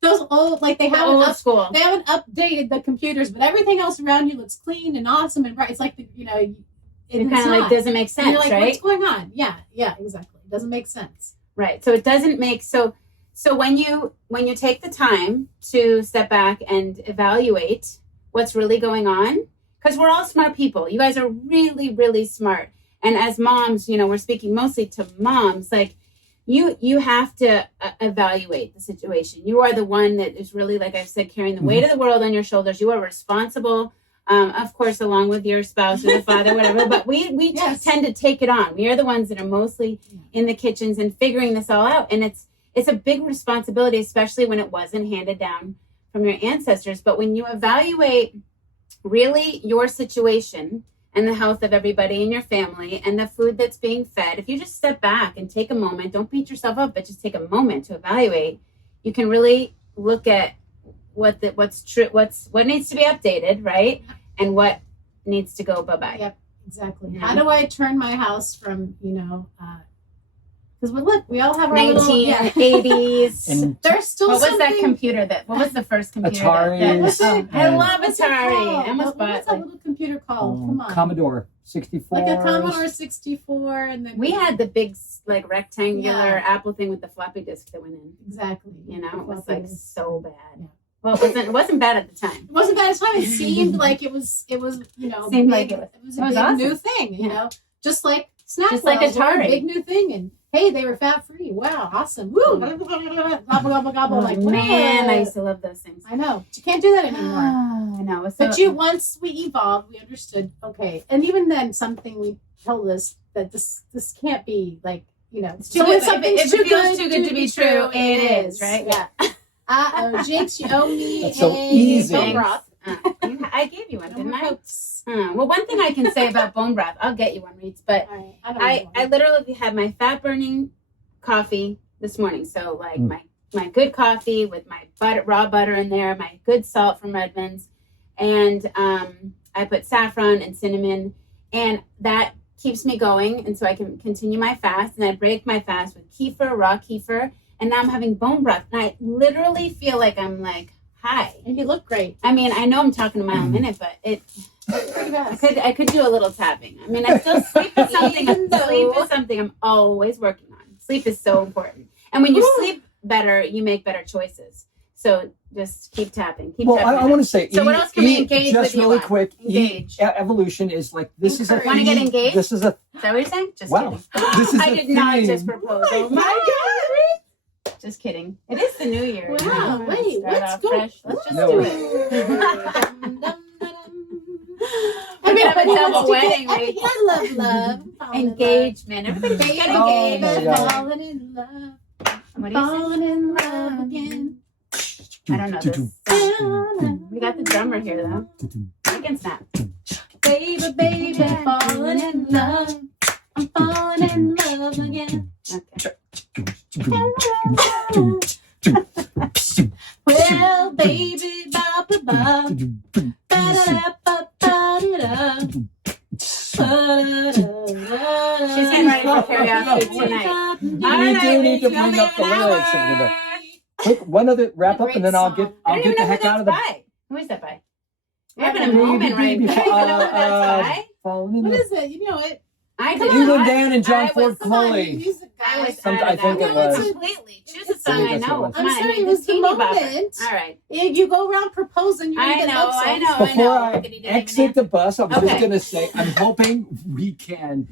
those old like they The haven't old school. they haven't updated the computers, but everything else around you looks clean and awesome and bright. It's like It kind of like doesn't make And sense, you're like, right? what's going on? Yeah, exactly. It doesn't make sense. Right. So it doesn't make so when you take the time to step back and evaluate what's really going on, because we're all smart people. You guys are really, really smart. And as moms, we're speaking mostly to moms, like you have to evaluate the situation. You are the one that is really, like I've said, carrying the weight of the world on your shoulders. You are responsible, of course, along with your spouse or the father, whatever. But we Yes. tend to take it on. We are the ones that are mostly in the kitchens and figuring this all out. And it's a big responsibility, especially when it wasn't handed down from your ancestors. But when you evaluate really your situation and the health of everybody in your family and the food that's being fed, if you just step back and take a moment, don't beat yourself up, but just take a moment to evaluate, you can really look at what's true, what needs to be updated, right? And what needs to go bye-bye. Yep, exactly. Yeah. How do I turn my house from, because look, we all have our little, 1980s. And there's still What was that something- computer what was the first computer? Ataris I and- love What's it Atari. called? I almost bought What's that little computer called? Come on. Commodore 64. Like a Commodore 64, and then we had the big like rectangular Yeah. Apple thing with the floppy disk that went in. exactly. It was Floppy like disk. so bad. Yeah. Well, it wasn't bad at the time. It wasn't bad at the time. It seemed like it was Seemed big, like it was a big awesome. new thing, Yeah. just like snack Just like were a Atari. big new thing, and hey, they were fat free. Wow, awesome! Woo! Gobble gobble gobble. Like Man, I what? used to love those things. I know, but you can't do that anymore. I know. But once we evolved, we understood. Okay, and even then, something we told us that this can't be like it's too so good. when something's If it feels too good to be true, it is, right? Yeah. Jinx, you owe me That's so a easy. bone broth. I gave you one, No didn't more I? Cokes. Well, one thing I can say about bone broth, I'll get you one, Reeds, but All right, I don't I know. literally had my fat burning coffee this morning. So like my good coffee with my raw butter in there, my good salt from Redmond's, and I put saffron and cinnamon, and that keeps me going, and so I can continue my fast. And I break my fast with kefir, raw kefir, and now I'm having bone broth, and I literally feel like I'm like high. And you look great. I mean, I know I'm talking a mile a minute, but Pretty fast. I could do a little tapping. I mean, I still sleep is something. Even though- Sleep is something I'm always working on. Sleep is so important, and when you Woo. sleep better, you make better choices. So just keep tapping. Keep Well, tapping. I want to say, So what else can we engage just with you really on? quick, Engage. evolution is like, this is a Encourage. Wanna theme. get engaged? This is a, Is that what you're saying? Just wow. kidding. This is I a did not theme. just propose. Oh my god! Just kidding. It is the new year. you Wow, know? wait, Start let's off go. fresh. Let's just No. do it. We're gonna have a Everybody double wants to wedding, get- Reed. love. Engagement. Everybody's Baby, getting Oh, engaged. my God. falling in love. What do you say? Falling in love again. I don't know this. We got the drummer here though. We can snap. Baby, baby, falling in love. I'm falling in love again. Okay. Well, baby, ba ba ba, ba da da ba ba da da. She's getting ready for karaoke tonight. We need to bring up the lyrics. If we're gonna- Quick, one other wrap up, and then I'll get I don't the even know who heck out that's of the. by. Who is that by? We're having a moment right Baby, now. I don't even know who that's by. Falling in What love. is it? You know it. I Come did on. England not. Dan and John I Ford was- Come on, you Coley. music I guys. was Some- out I of think that it one. was. Completely. Choose a It's- song I That's know. what it Come was. on, I'm sorry, I mean, it was this the teeny bopper. moment. All right. You go around proposing. You're gonna I get know, love songs. I know. Before I Did he even exit the bus, I'm just Okay. gonna say I'm hoping we can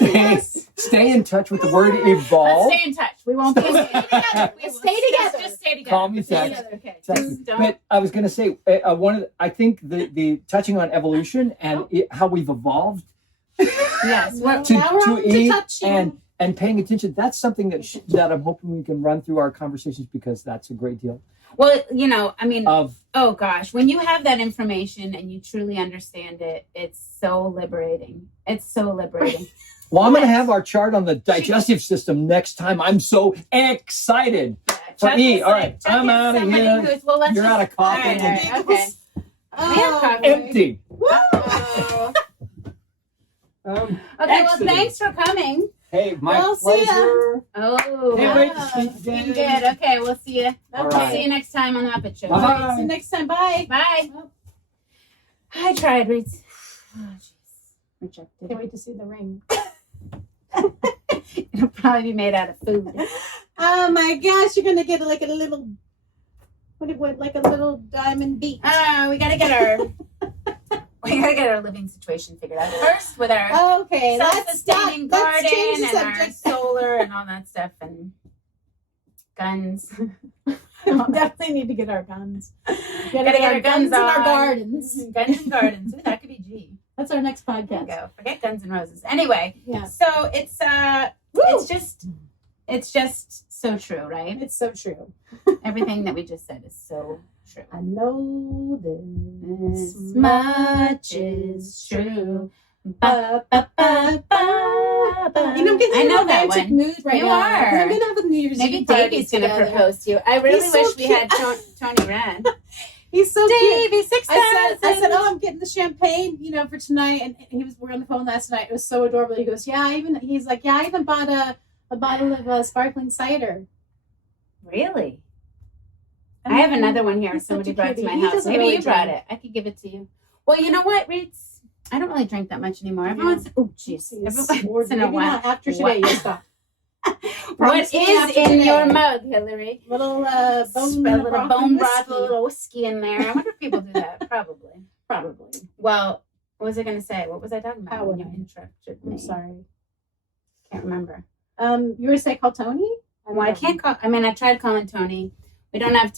Yes. stay in touch with the word Let's evolve. stay in touch. We won't be Stay together. We will Stay together. Just stay together. Call me Stay text. together. Okay. Exactly. Just don't. But I was gonna say I think the touching on evolution and how we've evolved Yes. We're, to, Now we're to on to eat touching. and paying attention. That's something that I'm hoping we can run through our conversations, because that's a great deal well, you know, I mean, of oh gosh, when you have that information and you truly understand it, it's so liberating. It's so liberating. well, I'm gonna have our chart on the digestive system next time. I'm so excited. Chuck E. is All like- right, Chuck I'm is out of somebody here. who's- well, let's You're just- out of coffee. All right, okay. Oh, We have coffee. Empty. Uh-oh. Um, Okay, well, excellent. thanks for coming. Hey, my Well, see ya. pleasure. Oh, Can't wait to wow. see you been again. good. Okay, we'll see you. All We'll right. see you next time on the Muppet Show. Bye-bye. All right, see you next time. Bye. Bye. Oh. I tried, Reeds. Oh, jeez. Rejected. Can't wait to see the ring. It'll probably be made out of food. Oh my gosh, you're gonna get like a little, like a little diamond beat. We gotta get our living situation figured out first with our Okay, self-sustaining let's change garden the and our subject. solar and all that stuff and guns. Definitely need to get our guns. Gotta get our guns in our on. gardens. Guns and gardens. Ooh, that could be G. That's our next There you podcast. go. Forget Guns and Roses. Anyway, Yeah, so it's just so true, right? it's so true. Everything that we just said is so true. I know this This much is true. Ba, ba, ba, ba, ba. You know, I'm getting I in a know that romantic one. mood right You now. are. I'm gonna have a New Year's Maybe Eve party Davey's gonna together. propose to you. I really He's so wish we cute. had Tony Rand. He's so cute. Davey, 6,000. I said, oh, I'm getting the champagne, for tonight. And we were on the phone last night. It was so adorable. He goes, he's like, I even bought a bottle of sparkling cider. Really? And I have another one here. he's Somebody such a brought to cutie. my He house. doesn't Maybe really you brought drink. it. I could give it to you. Well, you know what, Reeds? I don't really drink that much anymore. Every once, oh, jeez. Every once in a Maybe while. not after today. What? You stop. What Promise me is after in today. your mug, Hillary? Little A bone little broth bone and broth, a whiskey. little whiskey in there. I wonder if people do that. Probably. Probably. Well, what was I going to say? What was I talking about How when would you I? interrupted me? I'm sorry. Can't remember. You were to say call Tony? Well, I can't call. I mean, I tried calling Tony. We don't have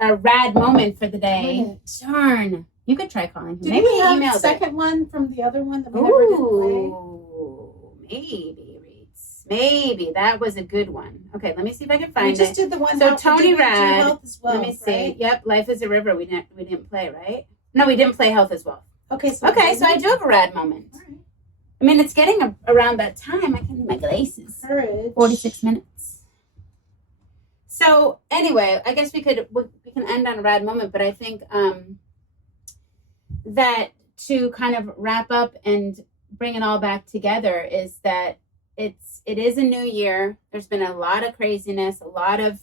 our rad moment for the day. Darn. You could try calling him. Did Maybe we he have emailed the it. second one from the other one that we never did play? Ooh, maybe, Reeds. Maybe that was a good one. Okay, let me see if I can We find just it. did the one. So health- Tony did we do Rad, health as well, Let me see. right? Yep, Life is a River. We didn't play, right? No, we didn't play Health as well. Okay, so Okay, so I do have a rad moment. All right. I mean, it's getting around that time. I can do my glasses. Courage. 46 minutes. So anyway, I guess we can end on a rad moment, but I think that to kind of wrap up and bring it all back together is that it is a new year. There's been a lot of craziness, a lot of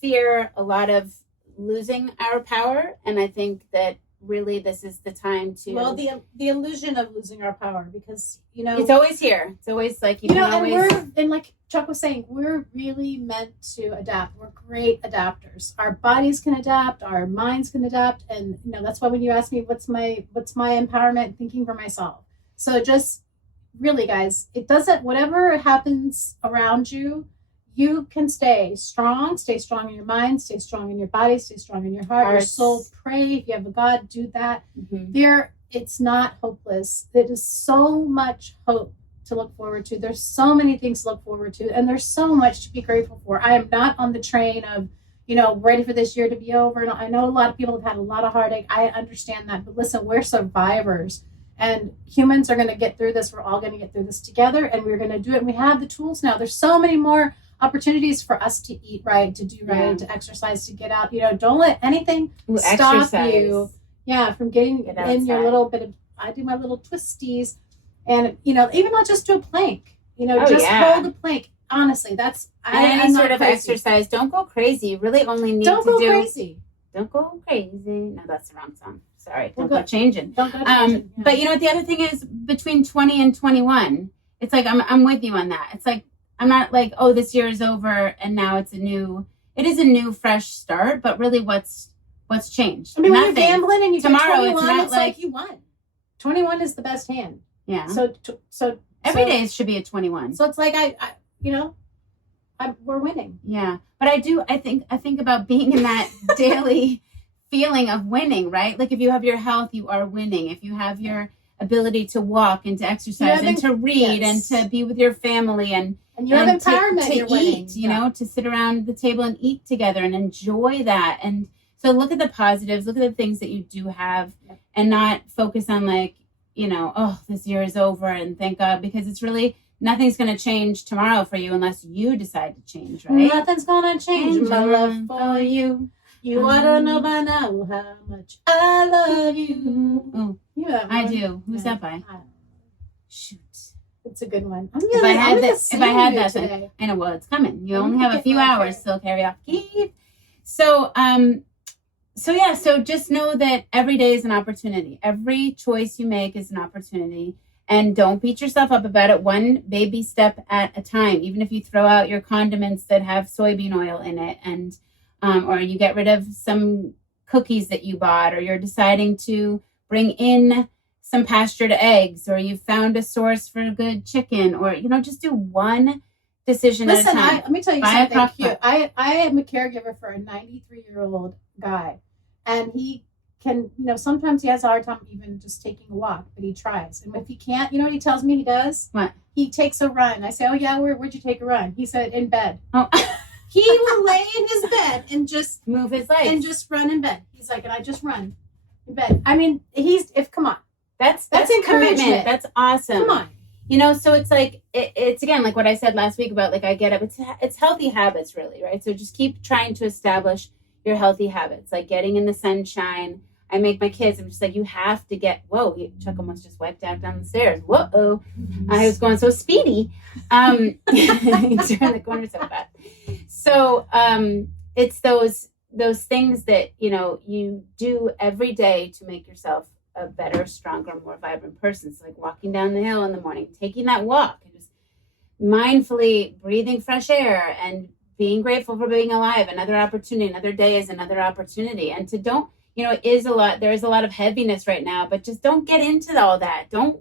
fear, a lot of losing our power, and I think that really this is the time to. Well, the illusion of losing our power, because it's always here. It's always like you and can always. and like Chuck was saying, we're really meant to adapt. We're great adapters. Our bodies can adapt, our minds can adapt, and that's why when you ask me what's my empowerment, thinking for myself. So just really, guys, it doesn't. Whatever happens around you, you can stay strong in your mind, stay strong in your body, stay strong in your heart, your Hearts. soul. Pray if you have a God, do that. Mhm. It's not hopeless. There is so much hope to look forward to. There's so many things to look forward to, and there's so much to be grateful for. I am not on the train of, ready for this year to be over. And I know a lot of people have had a lot of heartache. I understand that, but listen, we're survivors, and humans are going to get through this. We're all going to get through this together, and we're going to do it. And we have the tools now. There's so many more opportunities for us to eat right, to do right, Yeah. to exercise, to get out. Don't let anything Ooh, stop exercise. you. Yeah, from getting Get in your outside. little bit of. I do my little twisties, and even not just do a plank. Oh, just yeah. hold a plank. Honestly, that's And I'm any not sort of crazy. exercise. Don't go crazy. You really only need Don't to go do. crazy. Don't go crazy. No, that's the wrong song. Sorry. Well, Don't go changing. Don't go. changing, yeah. But the other thing is between 20 and 21, it's like I'm with you on that. It's like I'm not like, oh, this year is over and now it is a new fresh start, but really what's changed? I mean, when Nothing. you're gambling and you Tomorrow, get it's 21, not it's like like- you won. 21 is the best hand. Yeah. So Every day should be a 21. So it's like we're winning. Yeah. But I think about being in that daily feeling of winning, right? Like if you have your health, you are winning. If you have your ability to walk and to exercise have and to read yes. and to be with your family and You have empowerment. to you're winning. eat, to sit around the table and eat together and enjoy that. And so look at the positives, look at the things that you do have and not focus on like, oh, this year is over and thank God, because it's really nothing's going to change tomorrow for you unless you decide to change, right? Nothing's gonna change my love for you. You ought to know by now how much I love you. Oh, You know that I one? do. Who's Yeah. that by? I don't know. Shoot. It's a good one. I'm If I had really that, if I had that, today. I know. Well, it's coming. You I'm only gonna have a get few my hours hair. till karaoke. So, so just know that every day is an opportunity. Every choice you make is an opportunity, and don't beat yourself up about it. One baby step at a time. Even if you throw out your condiments that have soybean oil in it, and or you get rid of some cookies that you bought, or you're deciding to bring in some pastured eggs, or you found a source for good chicken, or just do one decision at a Listen, time. let me tell you Buy a something crock cute. I am a caregiver for a 93-year-old guy, and he can, sometimes he has a hard time even just taking a walk, but he tries. And if he can't, you know what he tells me he does? What? He takes a run. I say, oh yeah, where'd you take a run? He said, in bed. Oh. He will lay in his bed and just Move his legs. run in bed. He's like, and I just run in bed. I mean, come on. That's encouragement. commitment. That's awesome. Come on. So it's like it's again like what I said last week about like I get up. It's healthy habits really, right? So just keep trying to establish your healthy habits, like getting in the sunshine. I make my kids. I'm just like, you have to get. Whoa, Chuck almost just wiped out down the stairs. Whoa, I was going so speedy. He turned the corner so fast. So it's those things that you do every day to make yourself a better, stronger, more vibrant person. So like walking down the hill in the morning, taking that walk, and just mindfully breathing fresh air and being grateful for being alive. Another opportunity, another day is another opportunity. And there is a lot of heaviness right now, but just don't get into all that. Don't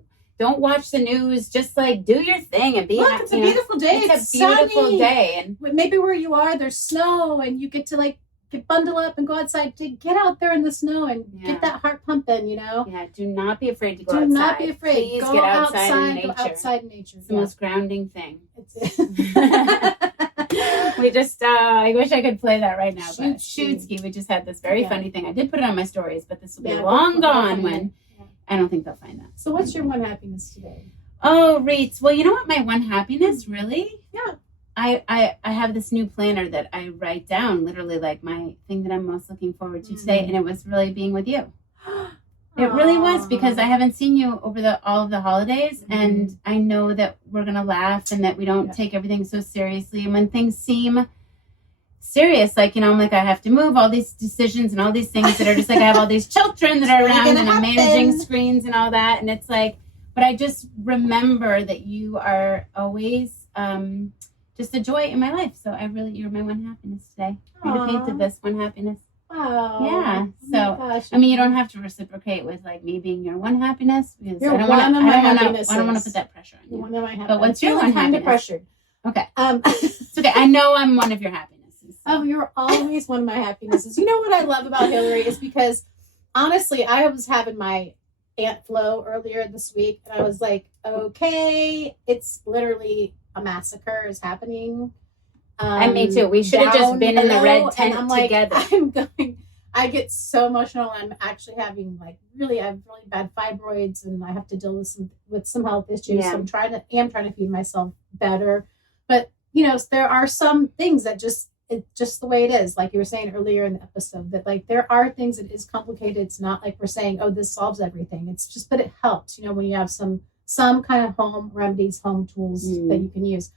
watch the news. Just like do your thing and be Look, happy. it's a beautiful day. It's a beautiful sunny. day. And Maybe where you are, there's snow, and you get to bundle up and go outside. To get out there in the snow and Yeah. get that heart pumping. yeah, do not be afraid to go Do outside. not be afraid. Please Go get outside in nature. Go outside in nature. It's the most grounding thing. It's- We just, I wish I could play that right now. But Shoot ski. Shoot we just had this very Yeah. funny thing. I did put it on my stories, but this will be Yeah, long we'll gone find when it. Yeah. I don't think they'll find that. So, what's your one happiness today? Oh, Reets. Well, you know what? My one happiness, really? Yeah. I have this new planner that I write down, literally like my thing that I'm most looking forward to today, and it was really being with you. It really was, because I haven't seen you over all of the holidays, and I know that we're gonna laugh and that we don't take everything so seriously. And when things seem serious, like I'm like, I have to move, all these decisions and all these things that are just like, I have all these children that are It's really around gonna and I'm happen. managing screens and all that, and it's like, but I just remember that you are always just a joy in my life. So you're my one happiness today. I Aw. painted this one happiness. Wow. Yeah, Oh my so, gosh. I mean, you don't have to reciprocate with like me being your one happiness, because You're I don't one want of my to. I don't want happinesses. to put that pressure on You're you. one of my But what's your feeling one kind of happiness? pressured. Okay, Um, it's okay. I know I'm one of your happinesses. Oh, you're always one of my happinesses. You know what I love about Hillary is because, honestly, I was having my Aunt Flo earlier this week, and I was like, okay, it's literally a massacre is happening. And me too. We should have just down been in the below, red and tent I'm like, together. I get so emotional. I'm actually having I have really bad fibroids, and I have to deal with some health issues. Yeah. So I'm trying to feed myself better. But there are some things that it's just the way it is. Like you were saying earlier in the episode, that there are things that is complicated. It's not like we're saying, oh, this solves everything. It's just, but it helps, when you have some kind of home remedies, home tools that you can use.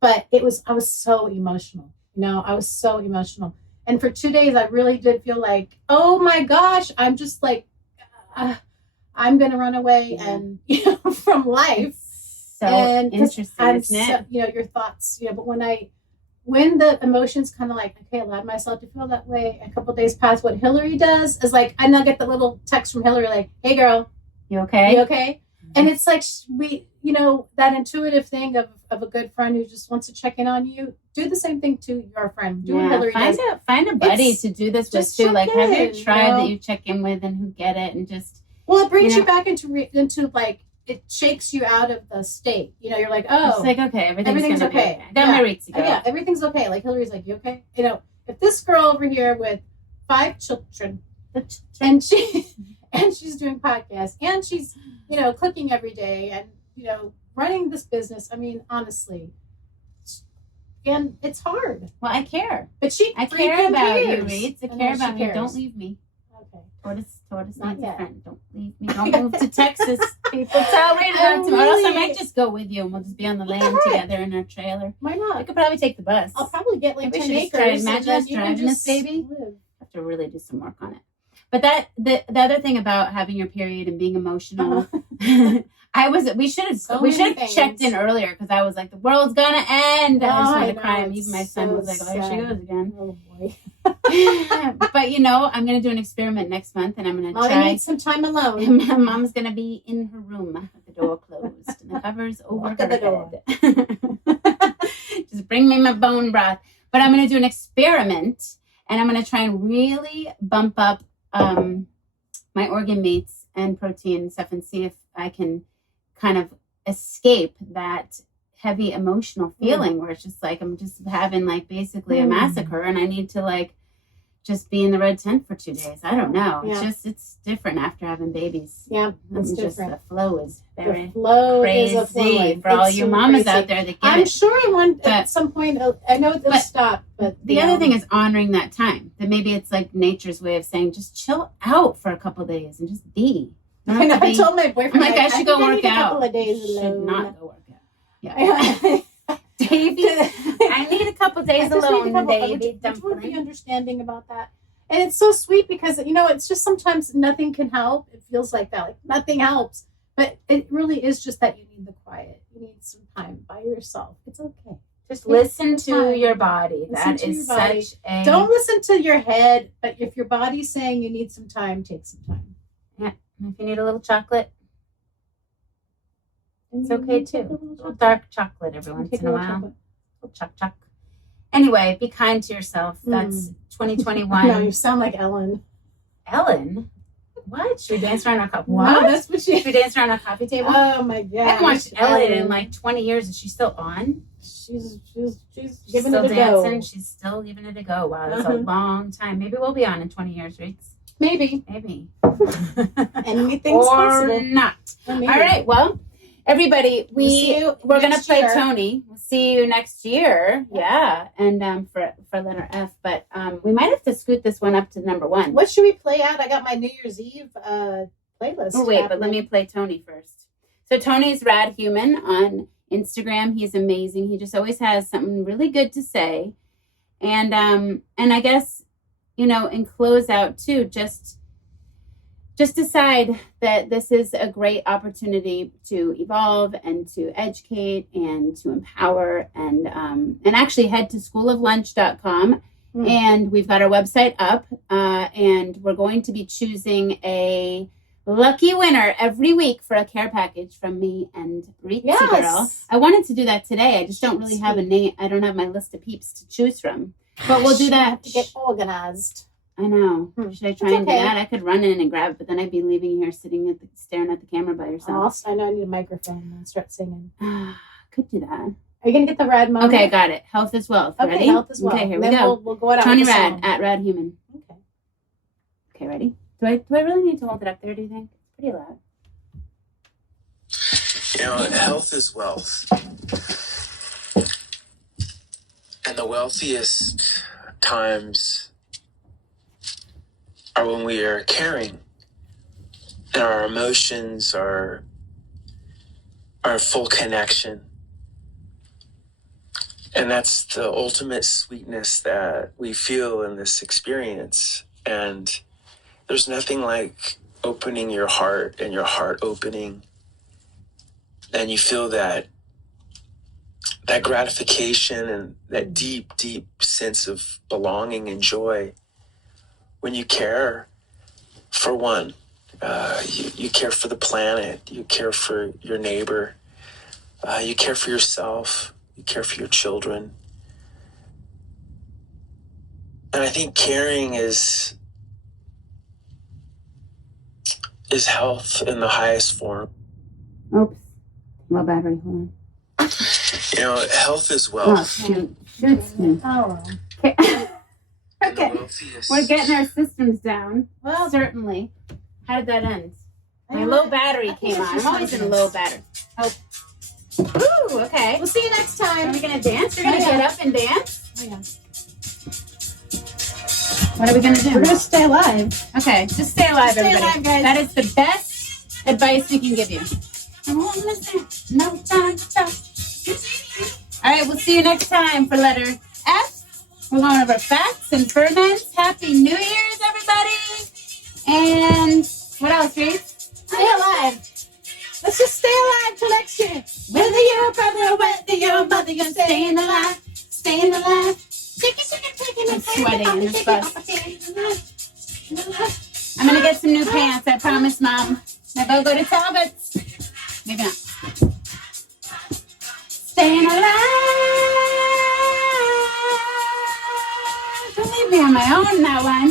But I was so emotional. I was so emotional. And for 2 days, I really did feel like, oh my gosh, I'm just like, I'm going to run away and from life. So And 'cause interesting, isn't it? your thoughts, but when the emotions kind of like, okay, allowed myself to feel that way, a couple days past, what Hillary does is like, and I'll get the little text from Hillary like, hey girl, You okay? you okay? And it's like, we, that intuitive thing of a good friend who just wants to check in on you, do the same thing to your friend. Do what Hillary does. Find a buddy It's to do this with just too. check Like, have your in, tribe that you check in with and who get it, and just Well, it brings You you back into like, it shakes you out of the state. You're like, oh, it's like, okay, everything's everything's gonna okay. be okay. I got my rates to go. yeah, everything's okay. Like Hillary's like, you okay? If this girl over here with 5 children, and she's doing podcasts, and she's cooking every day, and running this business, I mean, honestly, and it's hard. Well, I care. But she I care about you, cares. Reeds. I I know care she about you. cares. Don't leave me. Okay. Tortoise Not needs a yet. friend. Don't leave me. Don't move to Texas. People tell Reed I about tomorrow. Or else I really- might just go with you and we'll just be on the What the land heck? together in our trailer. Why I not? could probably take the bus. I'll probably get like Maybe we 10 should just acres. try- and imagine then us you can driving this just baby. live. Have to really do some work on it. But that the other thing about having your period and being emotional, we should have So we many should have checked things. in earlier because I was like, the world's gonna end. I just Oh, wanted I to cry, know, and it's even my son so was like, oh, here she sad. goes again. Oh boy. But you know, I'm gonna do an experiment next month, and I'm gonna Molly try. needs some time alone. And Mom's gonna be in her room with the door closed and the covers over Lock her the door. head. Just bring me my bone broth. But I'm gonna do an experiment, and I'm gonna try and really bump up my organ mates and protein and stuff, and see if I can kind of escape that heavy emotional feeling where it's just like I'm just having like basically a Mm. massacre, and I need to like just be in the red tent for 2 days. I don't know. Yeah. It's different after having babies. Yeah, It's it's just different. the flow is very The flow crazy is a flowing. for all It's you so mamas crazy. out there that get I'm it. sure at But- some point, I know it'll but stop, but The other thing is honoring that time. That maybe it's like nature's way of saying just chill out for a couple of days and just be. You don't I know, have to I be- told my boyfriend, I'm like, I should think go I work need a out. couple of days You should alone. not go work out. Yeah. Davey, I need a couple days I just need a alone, couple- Davey. Would you be Dumpling. understanding about that? And it's so sweet because, you know, it's just sometimes nothing can help. It feels like that, like nothing helps. But it really is just that you need the quiet. You need some time by yourself. It's okay. Just listen Take to the time. your body. Listen That to is your body. such a Don't listen to your head, but if your body's saying you need some time, take some time. If you need a little chocolate, it's And okay you too. take A a little little chocolate. dark chocolate every once Take in a little while. chocolate. Little chuck. Anyway, be kind to yourself. That's 2021. No, you sound like Ellen. Ellen? What? Should we dance around our coffee? No, What? that's what she. Should we dance around our coffee table? Oh my god! I haven't watched Ellen in like 20 years. Is she still on? She's She's giving still it a dancing. go. She's still giving it a go. Wow, that's a Uh-huh. long time. Maybe we'll be on in 20 years, right? Maybe Maybe. anything's or possible. not. Maybe. All right. Well, everybody, We'll see you we're gonna next play year. Tony. We'll see you next year. Yeah, and for letter F, but we might have to scoot this one up to number 1. What should we play at? I got my New Year's Eve playlist. Oh wait, but let happening. me play Tony first. So Tony's Rad Human on Instagram. He's amazing. He just always has something really good to say, and I guess, you know, in close out too, just decide that this is a great opportunity to evolve and to educate and to empower, and actually head to schooloflunch.com. Mm. And we've got our website up, and we're going to be choosing a lucky winner every week for a care package from me and Ritzy Yes. Girl. I wanted to do that today. I just don't really have a name. I don't have my list of peeps to choose from. But we'll do You that. have to get organized. I know. Hmm. Should I try It's and do okay. that? I could run in and grab it, but then I'd be leaving you here sitting staring at the camera by yourself. I know I need a microphone and start singing. Could do that. Are you gonna get the rad moment? Okay, I got it. Health is wealth. Okay, Ready? health as well. Okay, here And we then go. We'll go out Tony with the Rad song. at Rad Human. Okay. Okay, ready? Do I really need to hold it up there, do you think? It's pretty loud. You know, health is wealth. And the wealthiest times are when we are caring and our emotions are full connection. And that's the ultimate sweetness that we feel in this experience. And there's nothing like opening your heart and your heart opening. And you feel that gratification and that deep, deep sense of belonging and joy when you care for one. You care for the planet. You care for your neighbor. You care for yourself. You care for your children. And I think caring is health in the highest form. Oops. Low battery. Hold on. You know, health is Oh, wealth. shoot. Shoots me. Oh, Okay. And the Okay. wealthiest- We're getting our systems down. well, Certainly. How did that end? My I- low battery I think came it's on. just I'm always in something. low battery. Oh. Ooh, okay. We'll see you next Are time. we gonna dance? We're gonna Oh, yeah. get up and dance. Oh, yeah. What are we gonna do? We're gonna stay alive. Okay, just stay alive, Stay everybody. alive, guys. That is the best advice we can give you. No time to stop. All right, we'll see you next time for letter F. We're going over facts and ferments. Happy New Year's, everybody. And what else, Reese? Stay alive. Let's just stay alive till next year. Whether you're a brother or whether you're a mother, you're staying alive. Staying alive. I'm sweating in this bus. I'm gonna get some new pants. I promise, Mom. Maybe I'll go to Talbot's. Maybe not. Staying alive. Don't leave me on my own in that one.